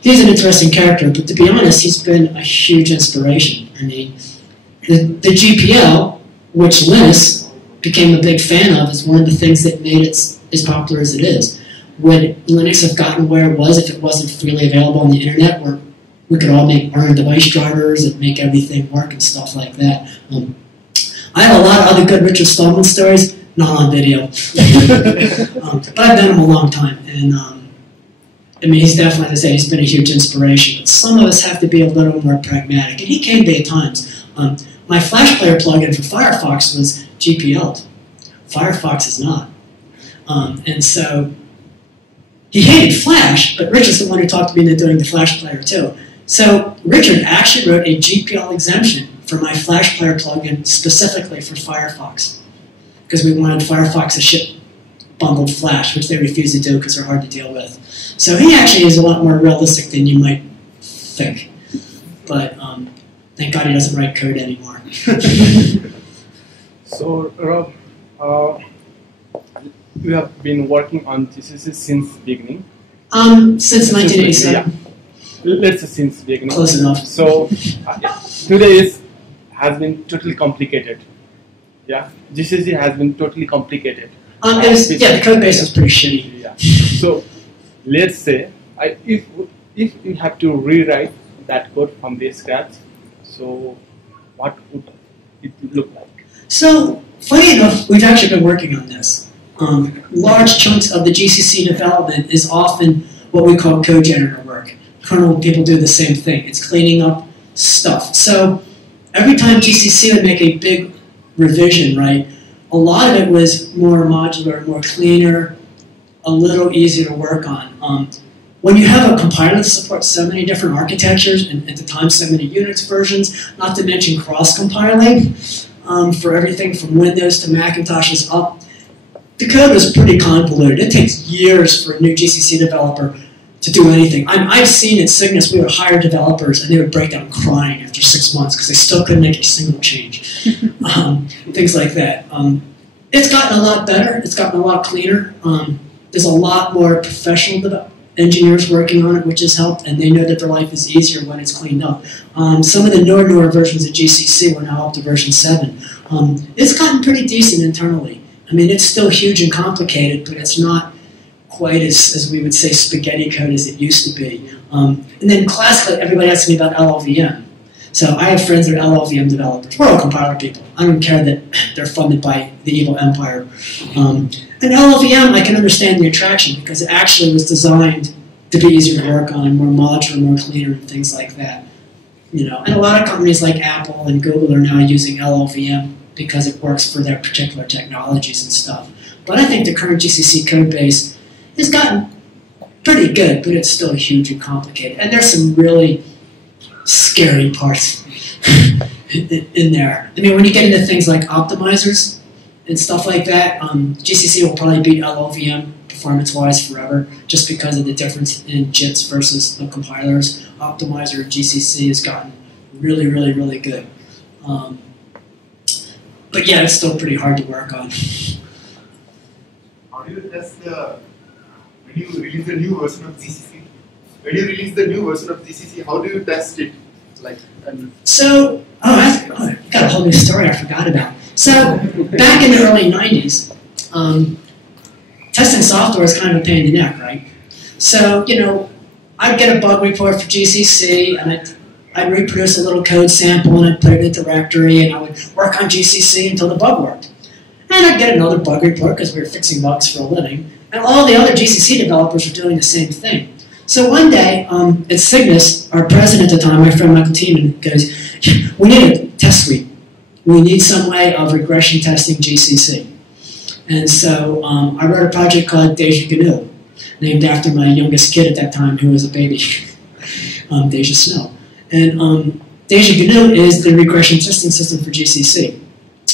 He's an interesting character, but to be honest, he's been a huge inspiration. I mean, the GPL, which Linus became a big fan of, is one of the things that made it as popular as it is. Would Linux have gotten where it was if it wasn't freely available on the internet, where we could all make our own device drivers and make everything work and stuff like that? I have a lot of other good Richard Stallman stories, not on video. But I've known him a long time, and I mean, he's definitely, as I say, he's been a huge inspiration. But some of us have to be a little more pragmatic, and he can be at times. My Flash Player plugin for Firefox was GPL'd. Firefox is not. And so he hated Flash, but Richard's the one who talked to me into doing the Flash Player too. So Richard actually wrote a GPL exemption for my Flash Player plugin specifically for Firefox, because we wanted Firefox to ship bundled Flash, which they refuse to do because they're hard to deal with. So he actually is a lot more realistic than you might think. But thank God he doesn't write code anymore. So, Rob, you have been working on TCC since the beginning? Since 1987. Yeah. Let's say since the beginning. Close enough. So, today has been totally complicated. Yeah, GCC has been totally complicated. The code base is pretty shitty. Yeah. So, let's say if you have to rewrite that code from the scratch, so what would it look like? So, funny enough, we've actually been working on this. large chunks of the GCC development is often what we call code generator work. Kernel people do the same thing. It's cleaning up stuff. So every time GCC would make a big revision, right, a lot of it was more modular, more cleaner, a little easier to work on. When you have a compiler that supports so many different architectures, and at the time so many Unix versions, not to mention cross-compiling for everything from Windows to Macintoshes up, the code was pretty convoluted. It takes years for a new GCC developer to do anything. I've seen at Cygnus, we would hire developers and they would break down crying after 6 months because they still couldn't make a single change. Things like that. It's gotten a lot better. It's gotten a lot cleaner. There's a lot more professional engineers working on it, which has helped, and they know that their life is easier when it's cleaned up. Some of the newer versions of GCC, we're now up to version 7. It's gotten pretty decent internally. I mean, it's still huge and complicated, but it's not quite as we would say, spaghetti code as it used to be. And then classically, everybody asks me about LLVM. So I have friends that are LLVM developers. We're all compiler people. I don't care that they're funded by the evil empire. And LLVM, I can understand the attraction because it actually was designed to be easier to work on, more modular, more cleaner, and things like that. You know, and a lot of companies like Apple and Google are now using LLVM because it works for their particular technologies and stuff. But I think the current GCC code base has gotten pretty good, but it's still huge and complicated. And there's some really scary parts in there. I mean, when you get into things like optimizers and stuff like that, GCC will probably beat LLVM performance-wise forever, just because of the difference in JITs versus the compilers. Optimizer GCC has gotten really, really, really good. But yeah, it's still pretty hard to work on. How do you test when you release the new version of GCC? When you release the new version of GCC, how do you test it? So, I got a whole new story I forgot about. So, back in the early 90s, testing software is kind of a pain in the neck, right? So, you know, I'd get a bug report for GCC, and I'd reproduce a little code sample, and I'd put it in a directory, and I would work on GCC until the bug worked. And I'd get another bug report, because we were fixing bugs for a living, and all the other GCC developers were doing the same thing. So one day, at Cygnus, our president at the time, my friend Michael Tiemann, goes, we need a test suite. We need some way of regression testing GCC. And so I wrote a project called Deja GNU, named after my youngest kid at that time, who was a baby, Deja Snow. And Deja GNU is the regression testing system for GCC.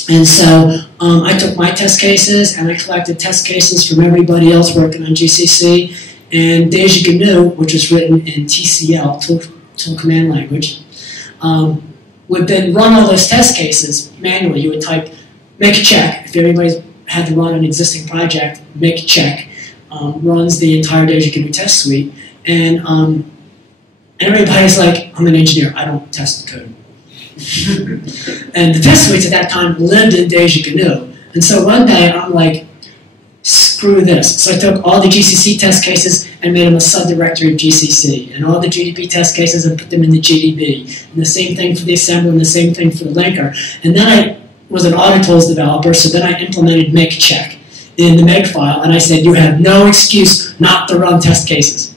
And so I took my test cases, and I collected test cases from everybody else working on GCC. And Deja GNU, which was written in TCL, tool command language, would then run all those test cases manually. You would type, make a check. If anybody had to run an existing project, make a check. Runs the entire Deja GNU test suite. And everybody's like, I'm an engineer, I don't test the code. And the test suites at that time lived in Deja GNU. And so one day I'm like, screw this. So I took all the GCC test cases and made them a subdirectory of GCC, and all the GDB test cases and put them in the GDB, and the same thing for the assembler and the same thing for the linker. And then I was an AutoTools developer, so then I implemented make check in the make file, and I said, you have no excuse not to run test cases.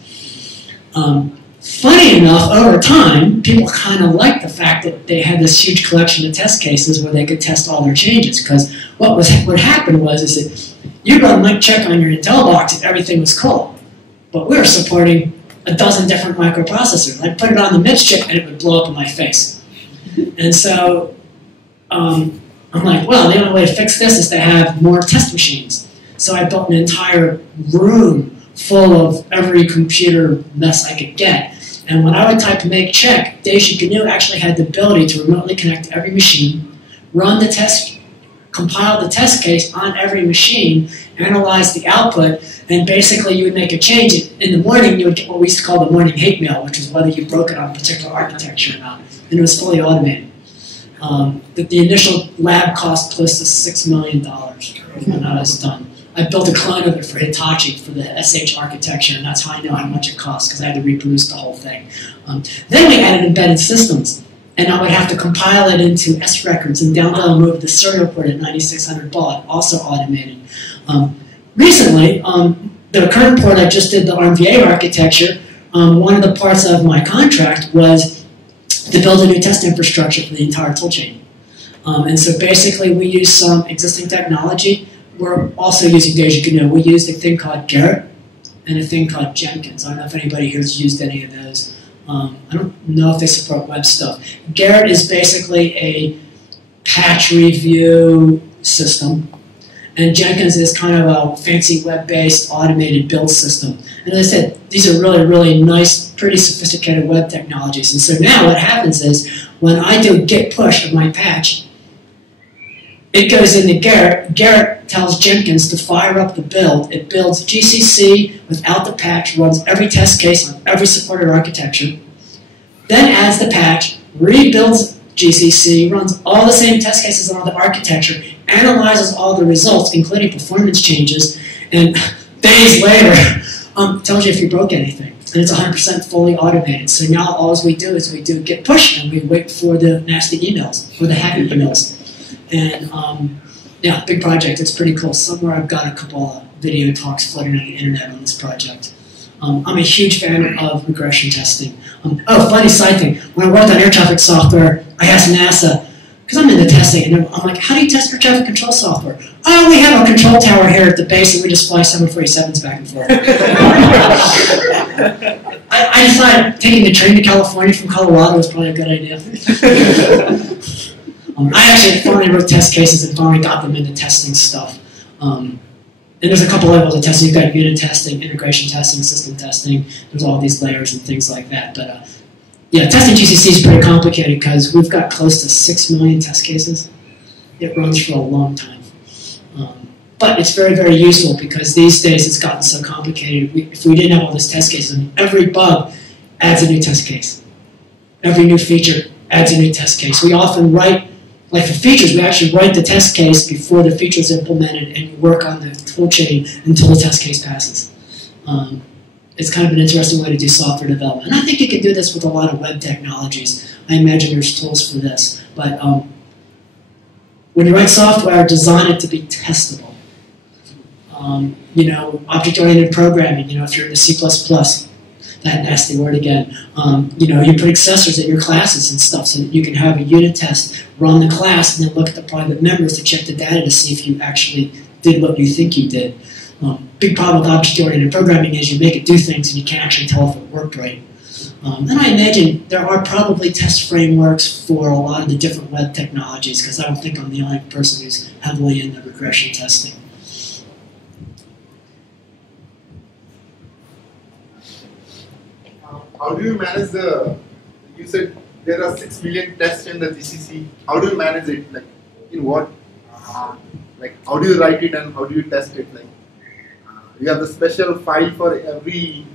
Funny enough, over time, people kind of liked the fact that they had this huge collection of test cases where they could test all their changes, because what happened was that you run make check on your Intel box and everything was cool. But we were supporting a dozen different microprocessors. I'd put it on the MIPS chip and it would blow up in my face. And so I'm like, well, the only way to fix this is to have more test machines. So I built an entire room full of every computer mess I could get. And when I would type make check, Deja GNU actually had the ability to remotely connect to every machine, run the test, compile the test case on every machine, analyze the output, and basically you would make a change. In the morning, you would get what we used to call the morning hate mail, which is whether you broke it on a particular architecture or not. And it was fully automated. The initial lab cost close to $6 million when I was done. I built a clone of it for Hitachi for the SH architecture, and that's how I know how much it costs, because I had to reproduce the whole thing. Then we added embedded systems, and I would have to compile it into S records and download and move the serial port at 9600 baud, also automated. recently, the current port I just did, the RMVA architecture, one of the parts of my contract was to build a new test infrastructure for the entire toolchain. And so basically we use some existing technology. We're also using Deja GNU. We used a thing called Garrett and a thing called Jenkins. I don't know if anybody here has used any of those. I don't know if they support web stuff. Garrett is basically a patch review system. And Jenkins is kind of a fancy web-based automated build system. And as I said, these are really, really nice, pretty sophisticated web technologies. And so now what happens is when I do git push of my patch, it goes into Garrett. Garrett tells Jenkins to fire up the build. It builds GCC without the patch, runs every test case on every supported architecture, then adds the patch, rebuilds GCC, runs all the same test cases on the architecture, analyzes all the results, including performance changes, and days later tells you if you broke anything. And it's 100% fully automated. So now all we do is we do git push, and we wait for the nasty emails, or the happy emails. And yeah, big project. It's pretty cool. Somewhere I've got a couple of video talks floating on the internet on this project. I'm a huge fan of regression testing. Oh, funny side thing. When I worked on air traffic software, I asked NASA, because I'm into testing, and I'm like, how do you test air traffic control software? Oh, we have a control tower here at the base, and we just fly 747s back and forth. I decided taking the train to California from Colorado was probably a good idea. I actually finally wrote test cases and finally got them into testing stuff. And there's a couple levels of testing. You've got unit testing, integration testing, system testing. There's all these layers and things like that. But yeah, testing GCC is pretty complicated because we've got close to 6 million test cases. It runs for a long time. But it's very, very useful because these days it's gotten so complicated. If we didn't have all these test cases, every bug adds a new test case. Every new feature adds a new test case. We often write, like for features, we actually write the test case before the feature is implemented and work on the toolchain until the test case passes. It's kind of an interesting way to do software development. And I think you can do this with a lot of web technologies. I imagine there's tools for this. But when you write software, design it to be testable. You know, object-oriented programming, you know, if you're in the C++, that nasty word again. You know, you put accessors in your classes and stuff so that you can have a unit test, run the class, and then look at the private members to check the data to see if you actually did what you think you did. Big problem with object-oriented programming is you make it do things and you can't actually tell if it worked right. And I imagine there are probably test frameworks for a lot of the different web technologies because I don't think I'm the only person who's heavily into regression testing. How do you manage you said there are 6 million tests in the GCC. How do you manage it? Like, in what? Like, how do you write it and how do you test it? Like, you have the special file for every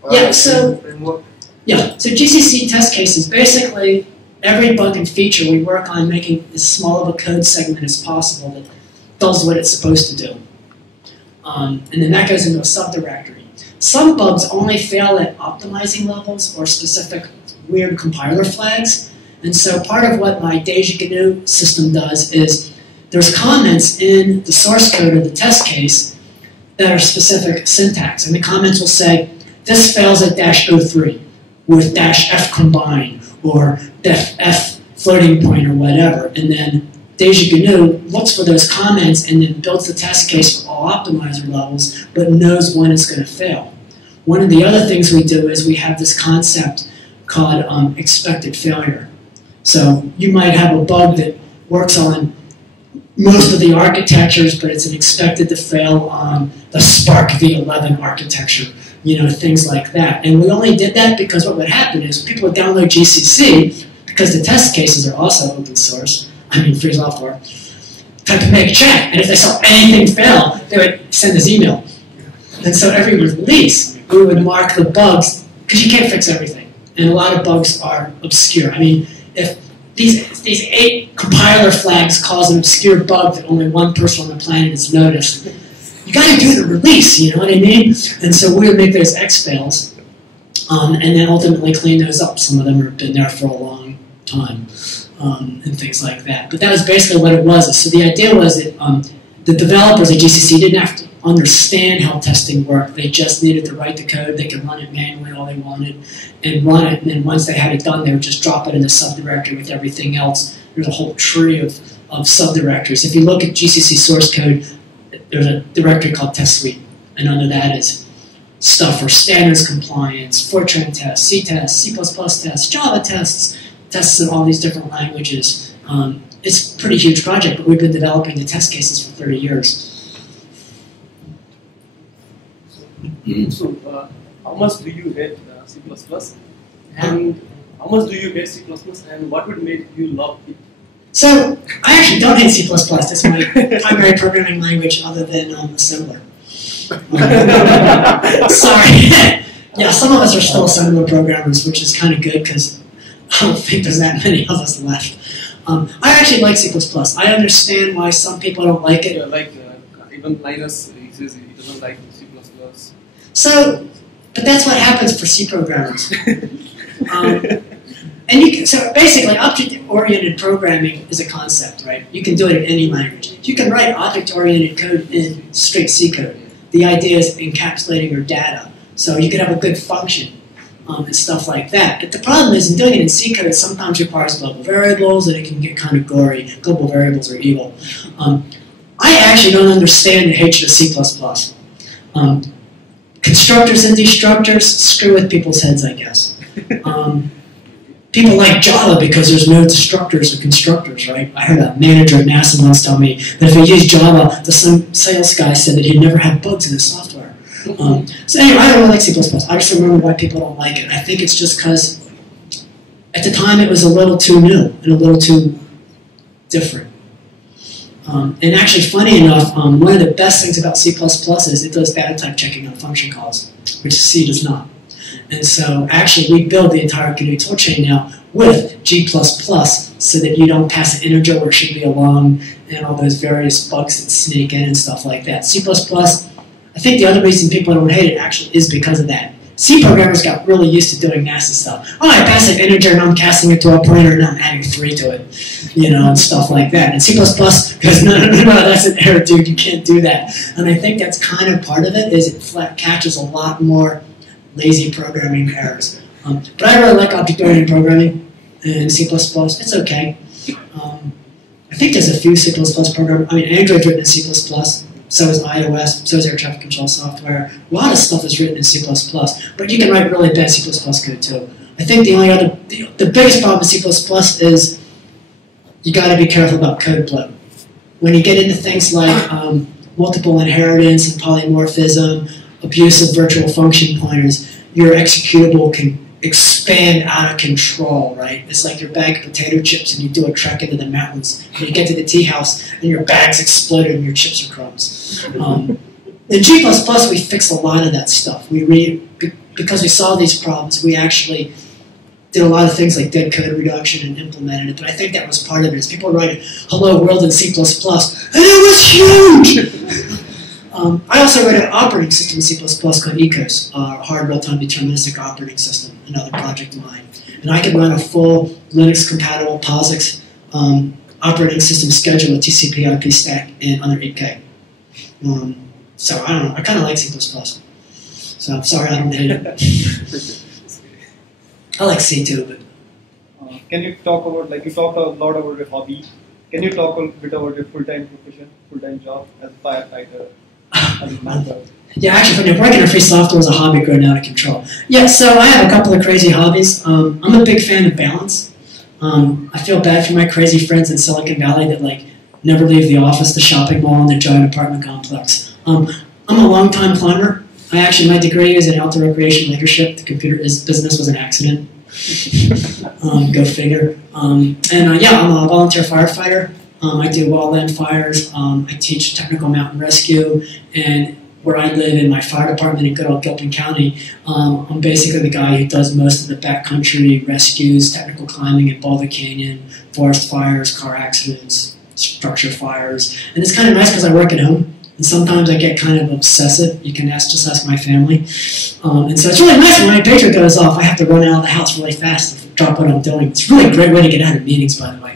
framework? Yeah, so GCC test cases, basically every bug and feature we work on making as small of a code segment as possible that does what it's supposed to do. And then that goes into a subdirectory. Some bugs only fail at optimizing levels or specific weird compiler flags. And so part of what my Deja GNU system does is there's comments in the source code of the test case that are specific syntax. And the comments will say, this fails at -03 with -f combine or -f floating point or whatever. And then Deja GNU looks for those comments and then builds the test case for all optimizer levels, but knows when it's going to fail. One of the other things we do is we have this concept called expected failure. So you might have a bug that works on most of the architectures, but it's expected to fail on the Spark v11 architecture, you know, things like that. And we only did that because what would happen is people would download GCC, because the test cases are also open source, I mean free software, type to make check, and if they saw anything fail, they would send us email. And so every release, we would mark the bugs, because you can't fix everything. And a lot of bugs are obscure. I mean, if these 8 compiler flags cause an obscure bug that only one person on the planet has noticed, you got to do the release, you know what I mean? And so we would make those X fails, and then ultimately clean those up. Some of them have been there for a long time, and things like that. But that was basically what it was. So the idea was that the developers at GCC didn't have to understand how testing worked. They just needed to write the code. They could run it manually all they wanted and run it. And then once they had it done, they would just drop it in the subdirectory with everything else. There's a whole tree of subdirectories. If you look at GCC source code, there's a directory called test suite. And under that is stuff for standards compliance, Fortran tests, C tests, C++ tests, Java tests, tests in all these different languages. It's a pretty huge project, but we've been developing the test cases for 30 years. So, how much do you hate C++? And how much do you hate C++? And what would make you love it? So, I actually don't hate C++. It's my primary programming language other than assembler. Sorry. Yeah, some of us are still assembler programmers, which is kind of good because I don't think there's that many of us left. I actually like C++. I understand why some people don't like it. Yeah, like even Linus, he says he doesn't like C++. So, but that's what happens for C programmers. And you can, so basically, object-oriented programming is a concept, right? You can do it in any language. You can write object-oriented code in straight C code. The idea is encapsulating your data. So you can have a good function and stuff like that. But the problem is, in doing it in C code, it sometimes requires global variables, and it can get kind of gory. Global variables are evil. I actually don't understand the hatred of C++. Constructors and destructors, screw with people's heads, I guess. People like Java because there's no destructors or constructors, right? I heard a manager at NASA once tell me that if he used Java, some sales guy said that he'd never had bugs in his software. So anyway, I don't really like C++. I just remember why people don't like it. I think it's just because at the time it was a little too new and a little too different. And actually, funny enough, one of the best things about C++ is it does data type checking on function calls, which C does not. And so actually we build the entire GNU toolchain now with G++ so that you don't pass an integer where it should be a long and all those various bugs that sneak in and stuff like that. C++, I think the other reason people don't hate it actually is because of that. C programmers got really used to doing nasty stuff. Oh, I pass an integer and I'm casting it to a pointer and I'm adding 3 to it, you know, and stuff like that. And C++ goes, no, that's an error, dude, you can't do that. And I think that's kind of part of it, is it flat catches a lot more lazy programming errors. But I really like object-oriented programming and C++. It's okay. I think there's a few C++ programs. I mean, Android's written in C++. So is iOS. So is air traffic control software. A lot of stuff is written in C++. But you can write really bad C++ code too. I think the only other, the biggest problem with C++ is you got to be careful about code bloat. When you get into things like multiple inheritance and polymorphism, abuse of virtual function pointers, your executable can expand out of control, right? It's like your bag of potato chips and you do a trek into the mountains and you get to the tea house and your bag's exploded and your chips are crumbs. In G++, we fixed a lot of that stuff. Because we saw these problems, we actually did a lot of things like dead code reduction and implemented it, but I think that was part of it. Is people write hello world in C++, and it was huge! I also wrote an operating system in C++ called ECOS, Hard Real-Time Deterministic Operating System, another project of mine. And I could run a full Linux-compatible POSIX operating system schedule with TCP IP stack under 8K. So I don't know, I kind of like C++. So I'm sorry I don't hate it. I like C too, but... Can you talk about, like you talked a lot about your hobby. Can you talk a bit about your full-time profession, full-time job as a firefighter? Yeah, actually, when you're working on free software is a hobby growing out of control. Yeah, so I have a couple of crazy hobbies. I'm a big fan of balance. I feel bad for my crazy friends in Silicon Valley that like never leave the office, the shopping mall, and the giant apartment complex. I'm a long-time climber. My degree is in outdoor recreation leadership. The computer business was an accident. Go figure. Yeah, I'm a volunteer firefighter. I do wildland fires. I teach technical mountain rescue, and where I live in my fire department in good old Gilpin County, I'm basically the guy who does most of the backcountry rescues, technical climbing in Boulder Canyon, forest fires, car accidents, structure fires. And it's kind of nice because I work at home, and sometimes I get kind of obsessive. You can just ask my family. And so it's really nice when my pager goes off, I have to run out of the house really fast to drop what I'm doing. It's really a great way to get out of meetings, by the way.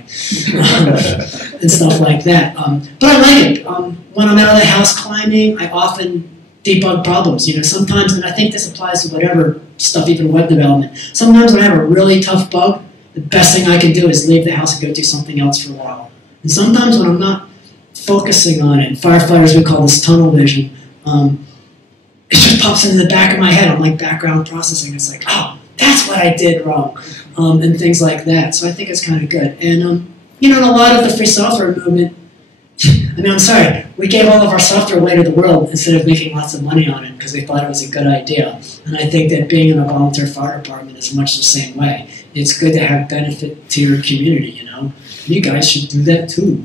and stuff like that. But I like it. When I'm out of the house climbing, I often debug problems. Sometimes, and I think this applies to whatever stuff, even web development. Sometimes when I have a really tough bug, the best thing I can do is leave the house and go do something else for a while. And sometimes when I'm not focusing on it, firefighters, we call this tunnel vision, it just pops into the back of my head. I'm like background processing. It's like, oh, that's what I did wrong, and things like that. So I think it's kind of good. And, a lot of the free software movement, I'm sorry, we gave all of our software away to the world instead of making lots of money on it because we thought it was a good idea. And I think that being in a volunteer fire department is much the same way. It's good to have benefit to your community, You guys should do that too.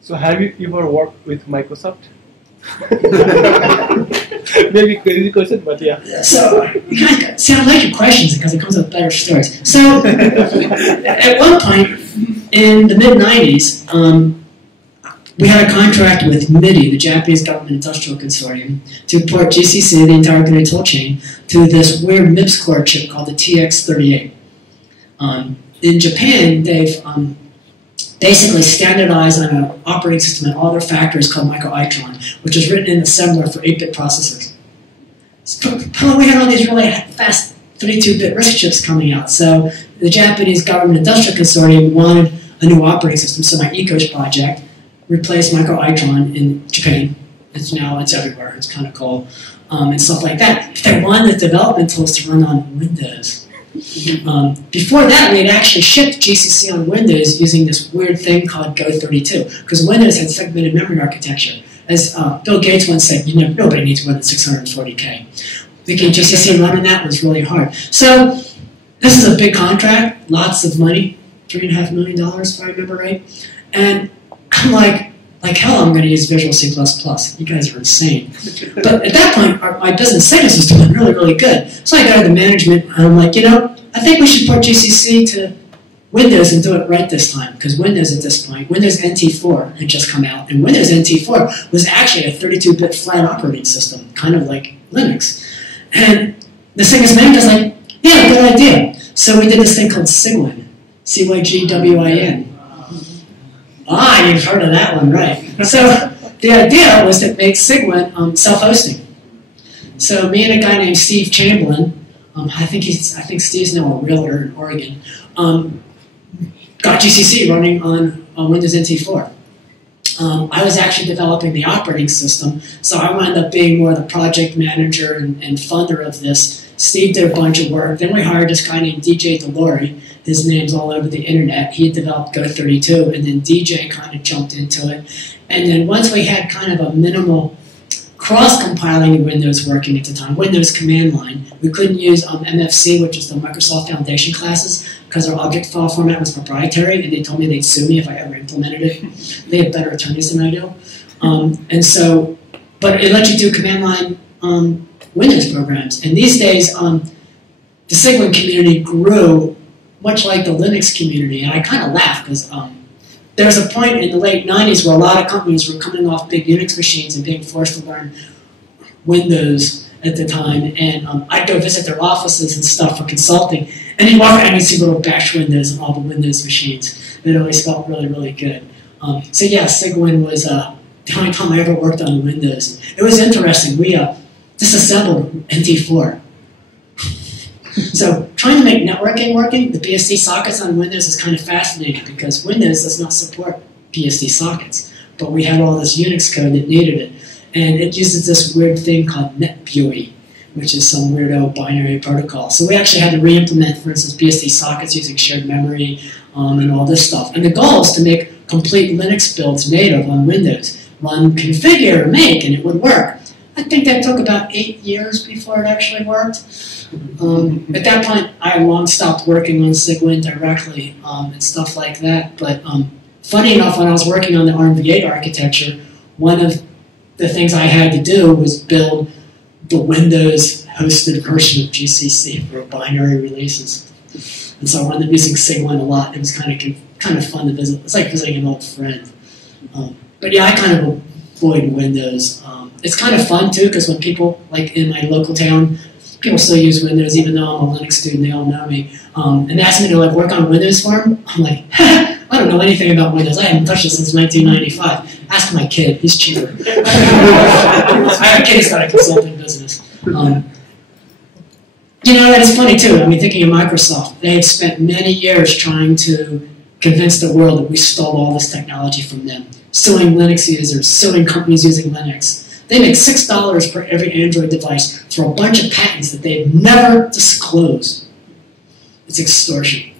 So have you ever worked with Microsoft? Maybe crazy question, but yeah. So, you guys sound like your questions because it comes with better stories. So, at one point in the mid-90s, we had a contract with MIDI, the Japanese Government Industrial Consortium, to port GCC, the entire grid tool chain, to this weird MIPS core chip called the TX38. In Japan, they've basically standardized on an operating system in all their factories called micro-Itron, which is written in assembler for 8-bit processors. So we had all these really fast 32-bit RISC chips coming out. So the Japanese Government Industrial Consortium wanted a new operating system. So my ECOS project replaced micro-Itron in Japan. It's everywhere. It's kind of cool. And stuff like that. They wanted the development tools to run on Windows. Before that, we had actually shipped GCC on Windows using this weird thing called Go32, because Windows had segmented memory architecture. As Bill Gates once said, nobody needs more than 640K. Making GCC running that was really hard. So this is a big contract, lots of money, $3.5 million if I remember right. And I'm like hell, I'm going to use Visual C++. You guys are insane. But at that point, my business segments was doing really, really good. So I got to the management, and I'm like, I think we should port GCC to Windows and do it right this time. Because Windows at this point, Windows NT4 had just come out. And Windows NT4 was actually a 32-bit flat operating system, kind of like Linux. And the segments manager was like, yeah, good idea. So we did this thing called Cygwin, C-Y-G-W-I-N. You've heard of that one, right? So the idea was to make Cygwin self-hosting. So me and a guy named Steve Chamberlain, I think Steve's now a realtor in Oregon, got GCC running on Windows NT4. I was actually developing the operating system, so I wound up being more the project manager and funder of this. Steve did a bunch of work. Then we hired this guy named DJ Delory. His name's all over the internet. He had developed Go32, and then DJ kind of jumped into it. And then once we had kind of a minimal cross-compiling in Windows working at the time, Windows command line, we couldn't use MFC, which is the Microsoft Foundation classes, because our object file format was proprietary, and they told me they'd sue me if I ever implemented it. They have better attorneys than I do. But it lets you do command line Windows programs. And these days, the Cygwin community grew much like the Linux community, and I kind of laugh because there was a point in the late 90s where a lot of companies were coming off big Unix machines and being forced to learn Windows at the time, and I'd go visit their offices and stuff for consulting, and you'd walk around and see little bash windows on all the Windows machines. It always felt really, really good. So yeah, Cygwin was the only time I ever worked on Windows. It was interesting. We disassembled NT4. So trying to make networking working, the BSD sockets on Windows is kind of fascinating because Windows does not support BSD sockets. But we had all this Unix code that needed it. And it uses this weird thing called NetBEUI, which is some weirdo binary protocol. So we actually had to re-implement, for instance, BSD sockets using shared memory and all this stuff. And the goal is to make complete Linux builds native on Windows. Run configure, make, and it would work. I think that took about 8 years before it actually worked. At that point, I had long stopped working on Cygwin directly and stuff like that. But funny enough, when I was working on the ARMv8 architecture, one of the things I had to do was build the Windows-hosted version of GCC for binary releases. And so I wound up using Cygwin a lot. It was kind of fun to visit. It's like visiting an old friend. But yeah, I kind of avoid Windows. It's kind of fun too, because when people, like in my local town, people still use Windows, even though I'm a Linux student, they all know me. And they asked me to like work on Windows for them. I'm like, I don't know anything about Windows. I haven't touched it since 1995. Ask my kid, he's cheaper. My kid's got a consulting business. You know, and it's funny too. I mean, thinking of Microsoft, they have spent many years trying to convince the world that we stole all this technology from them. Suing Linux users, suing companies using Linux. They make $6 per every Android device for a bunch of patents that they've never disclosed. It's extortion.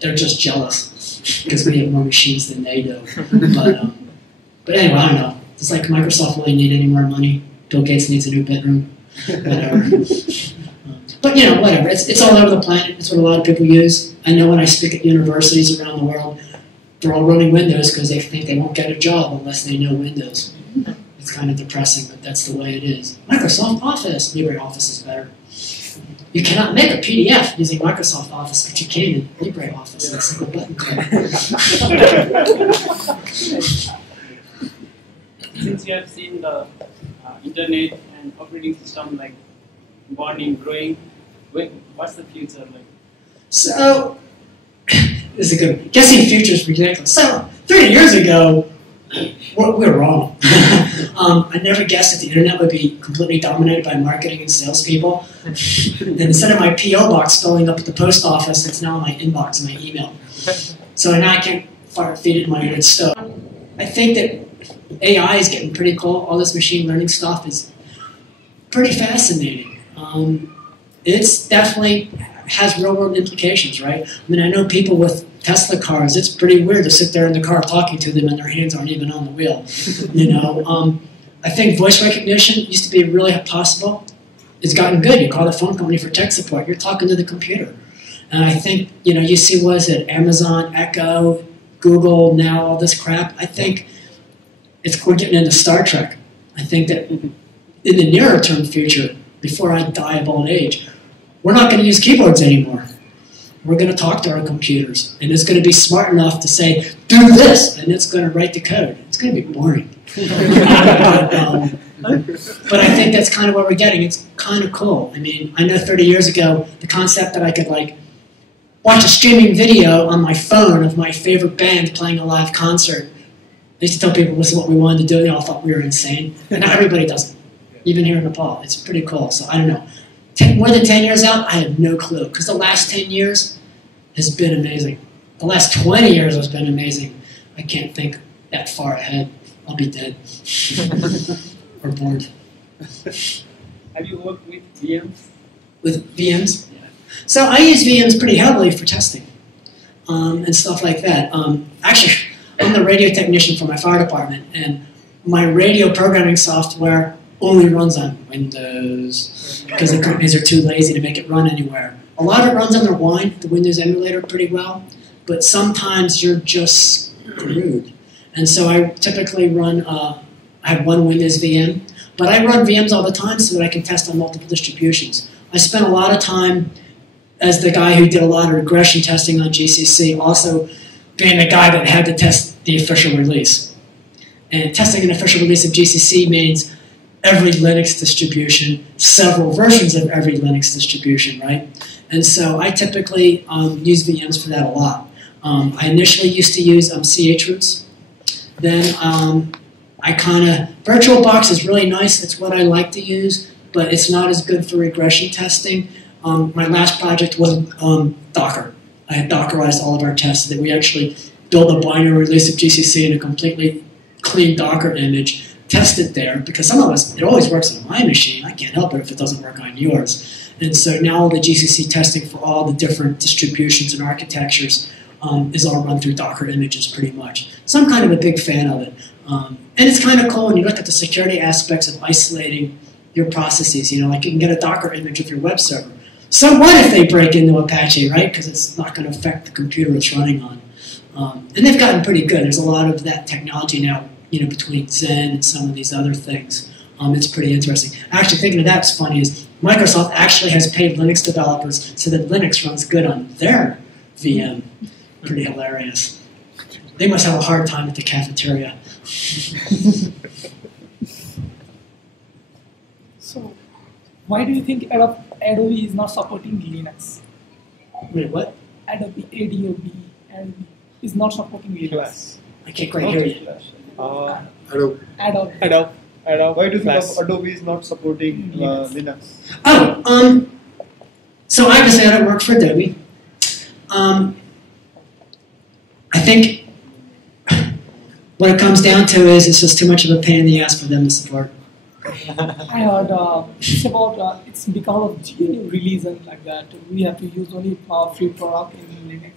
They're just jealous because we have more machines than they do. But anyway, I don't know. It's like Microsoft really need any more money. Bill Gates needs a new bedroom. Whatever. But you know, whatever. It's all over the planet. It's what a lot of people use. I know when I speak at universities around the world, they're all running Windows because they think they won't get a job unless they know Windows. It's kind of depressing, but that's the way it is. Microsoft Office. LibreOffice is better. You cannot make a PDF using Microsoft Office, but you can in LibreOffice with a single button click. Since you have seen the internet and operating system like born growing, what's the future like? So, this is a good. Guessing future is ridiculous. So, 30 years ago, we're wrong. I never guessed that the internet would be completely dominated by marketing and salespeople. And instead of my P.O. box filling up at the post office, it's now in my inbox, my email. So now I can't feed it in my own stove. I think that AI is getting pretty cool. All this machine learning stuff is pretty fascinating. It's definitely has real world implications, right? I mean, I know people with Tesla cars. It's pretty weird to sit there in the car talking to them and their hands aren't even on the wheel. You know, I think voice recognition used to be really possible. It's gotten good. You call the phone company for tech support. You're talking to the computer. And I think, you know, you see, was it Amazon, Echo, Google, now all this crap. I think we're getting into Star Trek. I think that in the nearer term future, before I die of old age, we're not going to use keyboards anymore. We're going to talk to our computers, and it's going to be smart enough to say, do this, and it's going to write the code. It's going to be boring. But I think that's kind of what we're getting. It's kind of cool. I mean, I know 30 years ago, the concept that I could, like, watch a streaming video on my phone of my favorite band playing a live concert. I used to tell people this is what we wanted to do. They all thought we were insane. And now everybody does it, even here in Nepal. It's pretty cool. So I don't know. More than 10 years out, I have no clue. Because the last 10 years has been amazing. The last 20 years has been amazing. I can't think that far ahead. I'll be dead. Or bored. Have you worked with VMs? With VMs? Yeah. So I use VMs pretty heavily for testing. And stuff like that. Actually, I'm the radio technician for my fire department. And my radio programming software only runs on Windows because the companies are too lazy to make it run anywhere. A lot of it runs on their Wine, the Windows emulator, pretty well, but sometimes you're just screwed. And so I typically run, I have one Windows VM, but I run VMs all the time so that I can test on multiple distributions. I spent a lot of time as the guy who did a lot of regression testing on GCC, also being the guy that had to test the official release. And testing an official release of GCC means every Linux distribution, several versions of every Linux distribution, right? And so I typically use VMs for that a lot. I initially used to use CH roots. Then VirtualBox is really nice. It's what I like to use, but it's not as good for regression testing. My last project was Docker. I had Dockerized all of our tests so that we actually build a binary release of GCC in a completely clean Docker image, test it there, because some of us, it always works on my machine. I can't help it if it doesn't work on yours. And so now all the GCC testing for all the different distributions and architectures is all run through Docker images pretty much. So I'm kind of a big fan of it. And it's kind of cool when you look at the security aspects of isolating your processes. You know, like you can get a Docker image of your web server. So what if they break into Apache, right? Because it's not going to affect the computer it's running on. And they've gotten pretty good. There's a lot of that technology now, you know, between Zen and some of these other things. It's pretty interesting. Actually, thinking of that's funny is Microsoft actually has paid Linux developers so that Linux runs good on their VM. Pretty hilarious. They must have a hard time at the cafeteria. So, why do you think Adobe is not supporting Linux. Wait, what? Adobe, Adobe is not supporting Linux. Flash. I can't quite hear you. Adobe. Adobe. Adobe. Why do you Flash. think Adobe is not supporting Linux? Oh, so obviously I don't work for Adobe. I think what it comes down to is it's just too much of a pain in the ass for them to support. I heard it's about it's because of GNU release and like that. We have to use only free product in Linux.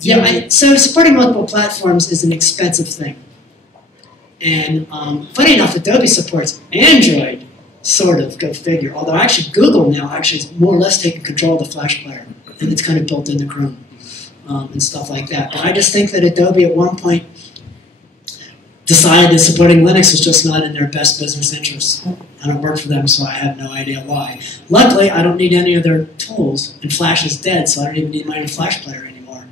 Yeah, so supporting multiple platforms is an expensive thing. And funny enough, Adobe supports Android, sort of, go figure. Although actually Google now actually is more or less taking control of the Flash player. And it's kind of built into Chrome and stuff like that. But I just think that Adobe at one point decided that supporting Linux was just not in their best business interests. I don't work for them, so I have no idea why. Luckily, I don't need any of their tools, and Flash is dead, so I don't even need my own Flash player anymore.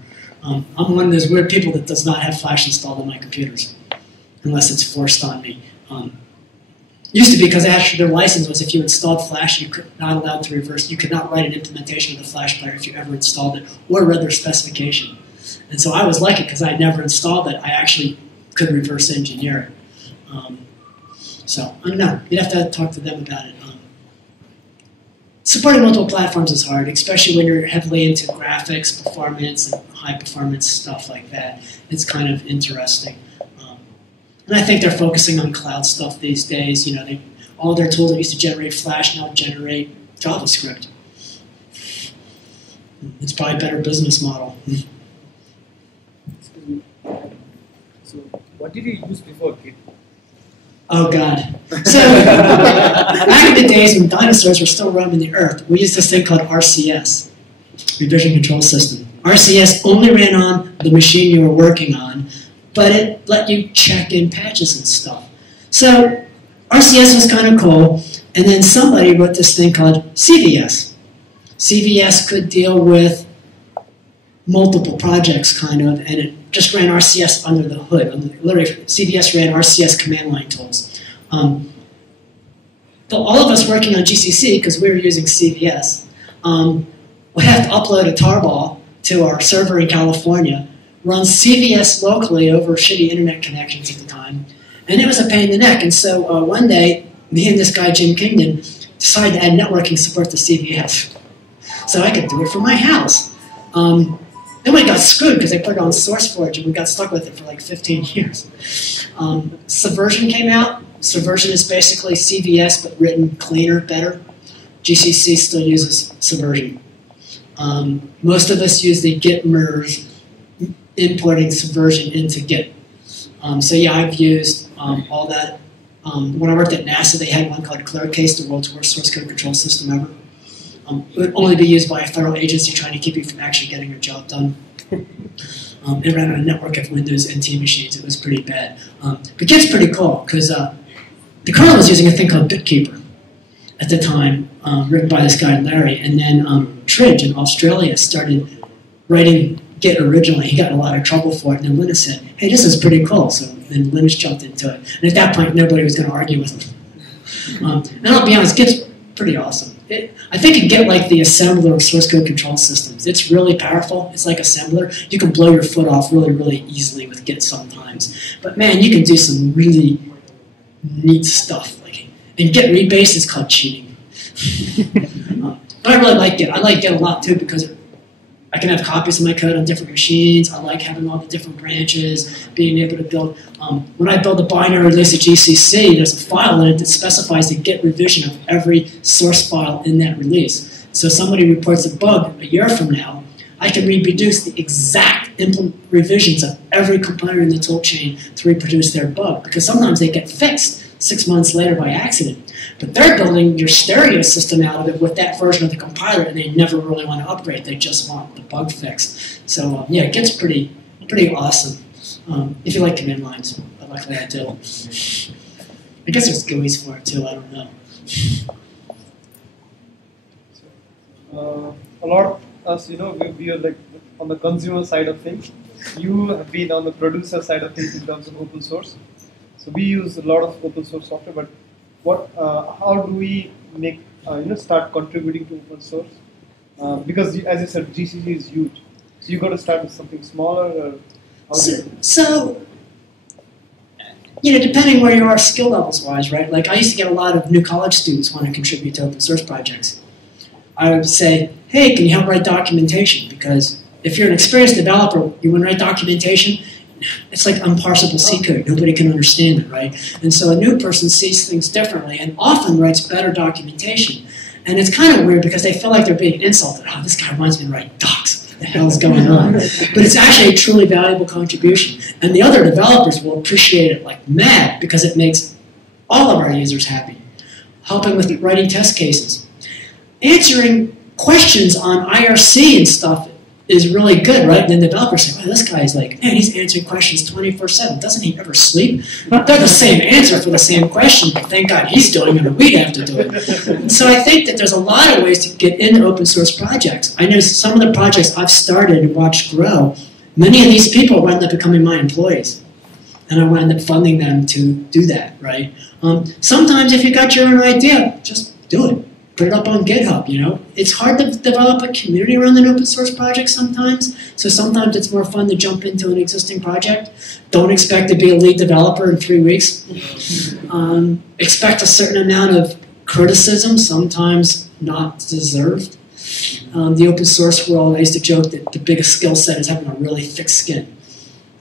I'm one of those weird people that does not have Flash installed on my computers, unless it's forced on me. Used to be because actually their license was if you installed Flash, you could not allowed to reverse. You could not write an implementation of the Flash player if you ever installed it or read their specification. And so I was lucky because I never installed it. I actually could reverse engineer it. So I don't know. You'd have to talk to them about it. Supporting multiple platforms is hard, especially when you're heavily into graphics, performance, and high performance stuff like that. It's kind of interesting. And I think they're focusing on cloud stuff these days. You know, all their tools that used to generate Flash now generate JavaScript. It's probably a better business model. So, what did you use before Git? Oh God. So, back in the days when dinosaurs were still roaming the earth, we used this thing called RCS, Revision Control System. RCS only ran on the machine you were working on, but it let you check in patches and stuff. So RCS was kind of cool, and then somebody wrote this thing called CVS. CVS could deal with multiple projects, kind of, and it just ran RCS under the hood. Literally, CVS ran RCS command line tools. But all of us working on GCC, because we were using CVS, would have to upload a tarball to our server in California, run CVS locally over shitty internet connections at the time, and it was a pain in the neck. And so one day, me and this guy, Jim Kingdon, decided to add networking support to CVS. So I could do it from my house. Then we got screwed because they put it on SourceForge, and we got stuck with it for like 15 years. Subversion came out. Subversion is basically CVS, but written cleaner, better. GCC still uses Subversion. Most of us use the Git mirrors, importing Subversion into Git. So yeah, I've used all that. When I worked at NASA, they had one called ClearCase, the world's worst source code control system ever. It would only be used by a federal agency trying to keep you from actually getting your job done. It ran on a network of Windows NT machines. It was pretty bad. But Git's pretty cool, because the kernel was using a thing called BitKeeper at the time, written by this guy Larry, and then Tridge in Australia started writing Git originally. He got in a lot of trouble for it, and then Linus said, hey, this is pretty cool. So then Linus jumped into it. And at that point, nobody was going to argue with him. And I'll be honest, Git's pretty awesome. I think it Git like the assembler of source code control systems. It's really powerful. It's like assembler. You can blow your foot off really, really easily with Git sometimes. But man, you can do some really neat stuff. And Git rebase is called cheating. But I really like Git. I like Git a lot too because I can have copies of my code on different machines. I like having all the different branches, being able to build. When I build a binary release of GCC, there's a file in it that specifies the Git revision of every source file in that release. So if somebody reports a bug a year from now, I can reproduce the exact revisions of every compiler in the toolchain to reproduce their bug, because sometimes they get fixed 6 months later by accident. But they're building your stereo system out of it with that version of the compiler, and they never really want to upgrade. They just want the bug fixed. So yeah, it gets pretty awesome if you like command lines. But luckily I do. I guess there's GUIs for it too. I don't know. A lot of us, we are like on the consumer side of things. You have been on the producer side of things in terms of open source. So we use a lot of open source software, but how do we make start contributing to open source? Because as you said, GCC is huge, so you got to start with something smaller. Or so depending where you are skill levels wise, right? Like I used to get a lot of new college students want to contribute to open source projects. I would say, hey, can you help write documentation? Because if you're an experienced developer, you want to write documentation, it's like unparsable C code. Nobody can understand it, right? And so a new person sees things differently and often writes better documentation. And it's kind of weird because they feel like they're being insulted. Oh, this guy reminds me to write docs. What the hell is going on? But it's actually a truly valuable contribution. And the other developers will appreciate it like mad because it makes all of our users happy. Helping with writing test cases. Answering questions on IRC and stuff is really good, right? And then developers say, wow, this guy's like, man, he's answering questions 24/7. Doesn't he ever sleep? They're the same answer for the same question, but thank God he's doing it or we'd have to do it. So I think that there's a lot of ways to get into open source projects. I know some of the projects I've started and watched grow, many of these people wind up becoming my employees. And I wind up funding them to do that, right? Sometimes if you got your own idea, just do it. Put it up on GitHub, It's hard to develop a community around an open source project sometimes, so sometimes it's more fun to jump into an existing project. Don't expect to be a lead developer in 3 weeks. Expect a certain amount of criticism, sometimes not deserved. The open source world, I used to joke that the biggest skill set is having a really thick skin.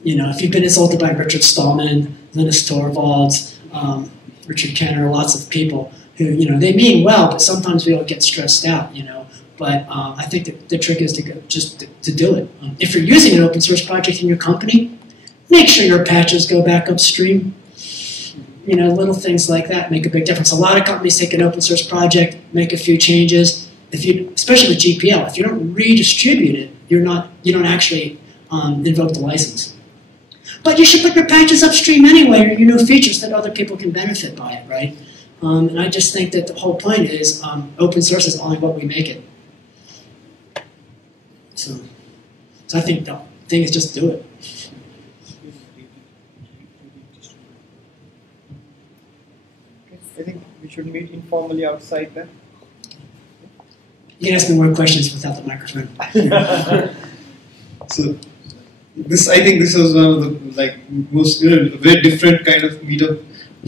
If you've been insulted by Richard Stallman, Linus Torvalds, Richard Kenner, lots of people, who, they mean well, but sometimes we all get stressed out, But I think that the trick is to do it. If you're using an open source project in your company, make sure your patches go back upstream. Little things like that make a big difference. A lot of companies take an open source project, make a few changes. Especially with GPL, if you don't redistribute it, you don't actually invoke the license. But you should put your patches upstream anyway, or you know features that other people can benefit by it, right? And I just think that the whole point is open source is only what we make it. So I think the thing is just do it. I think we should meet informally outside then. You can ask me more questions without the microphone. So I think this was one of the most very different kind of meetup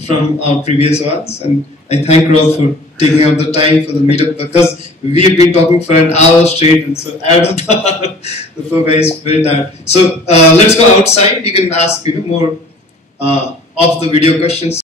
from our previous ones, and I thank Rob for taking out the time for the meetup because we have been talking for an hour straight, and so out of the poor guy is very tired. So let's go outside. You can ask more off the video questions.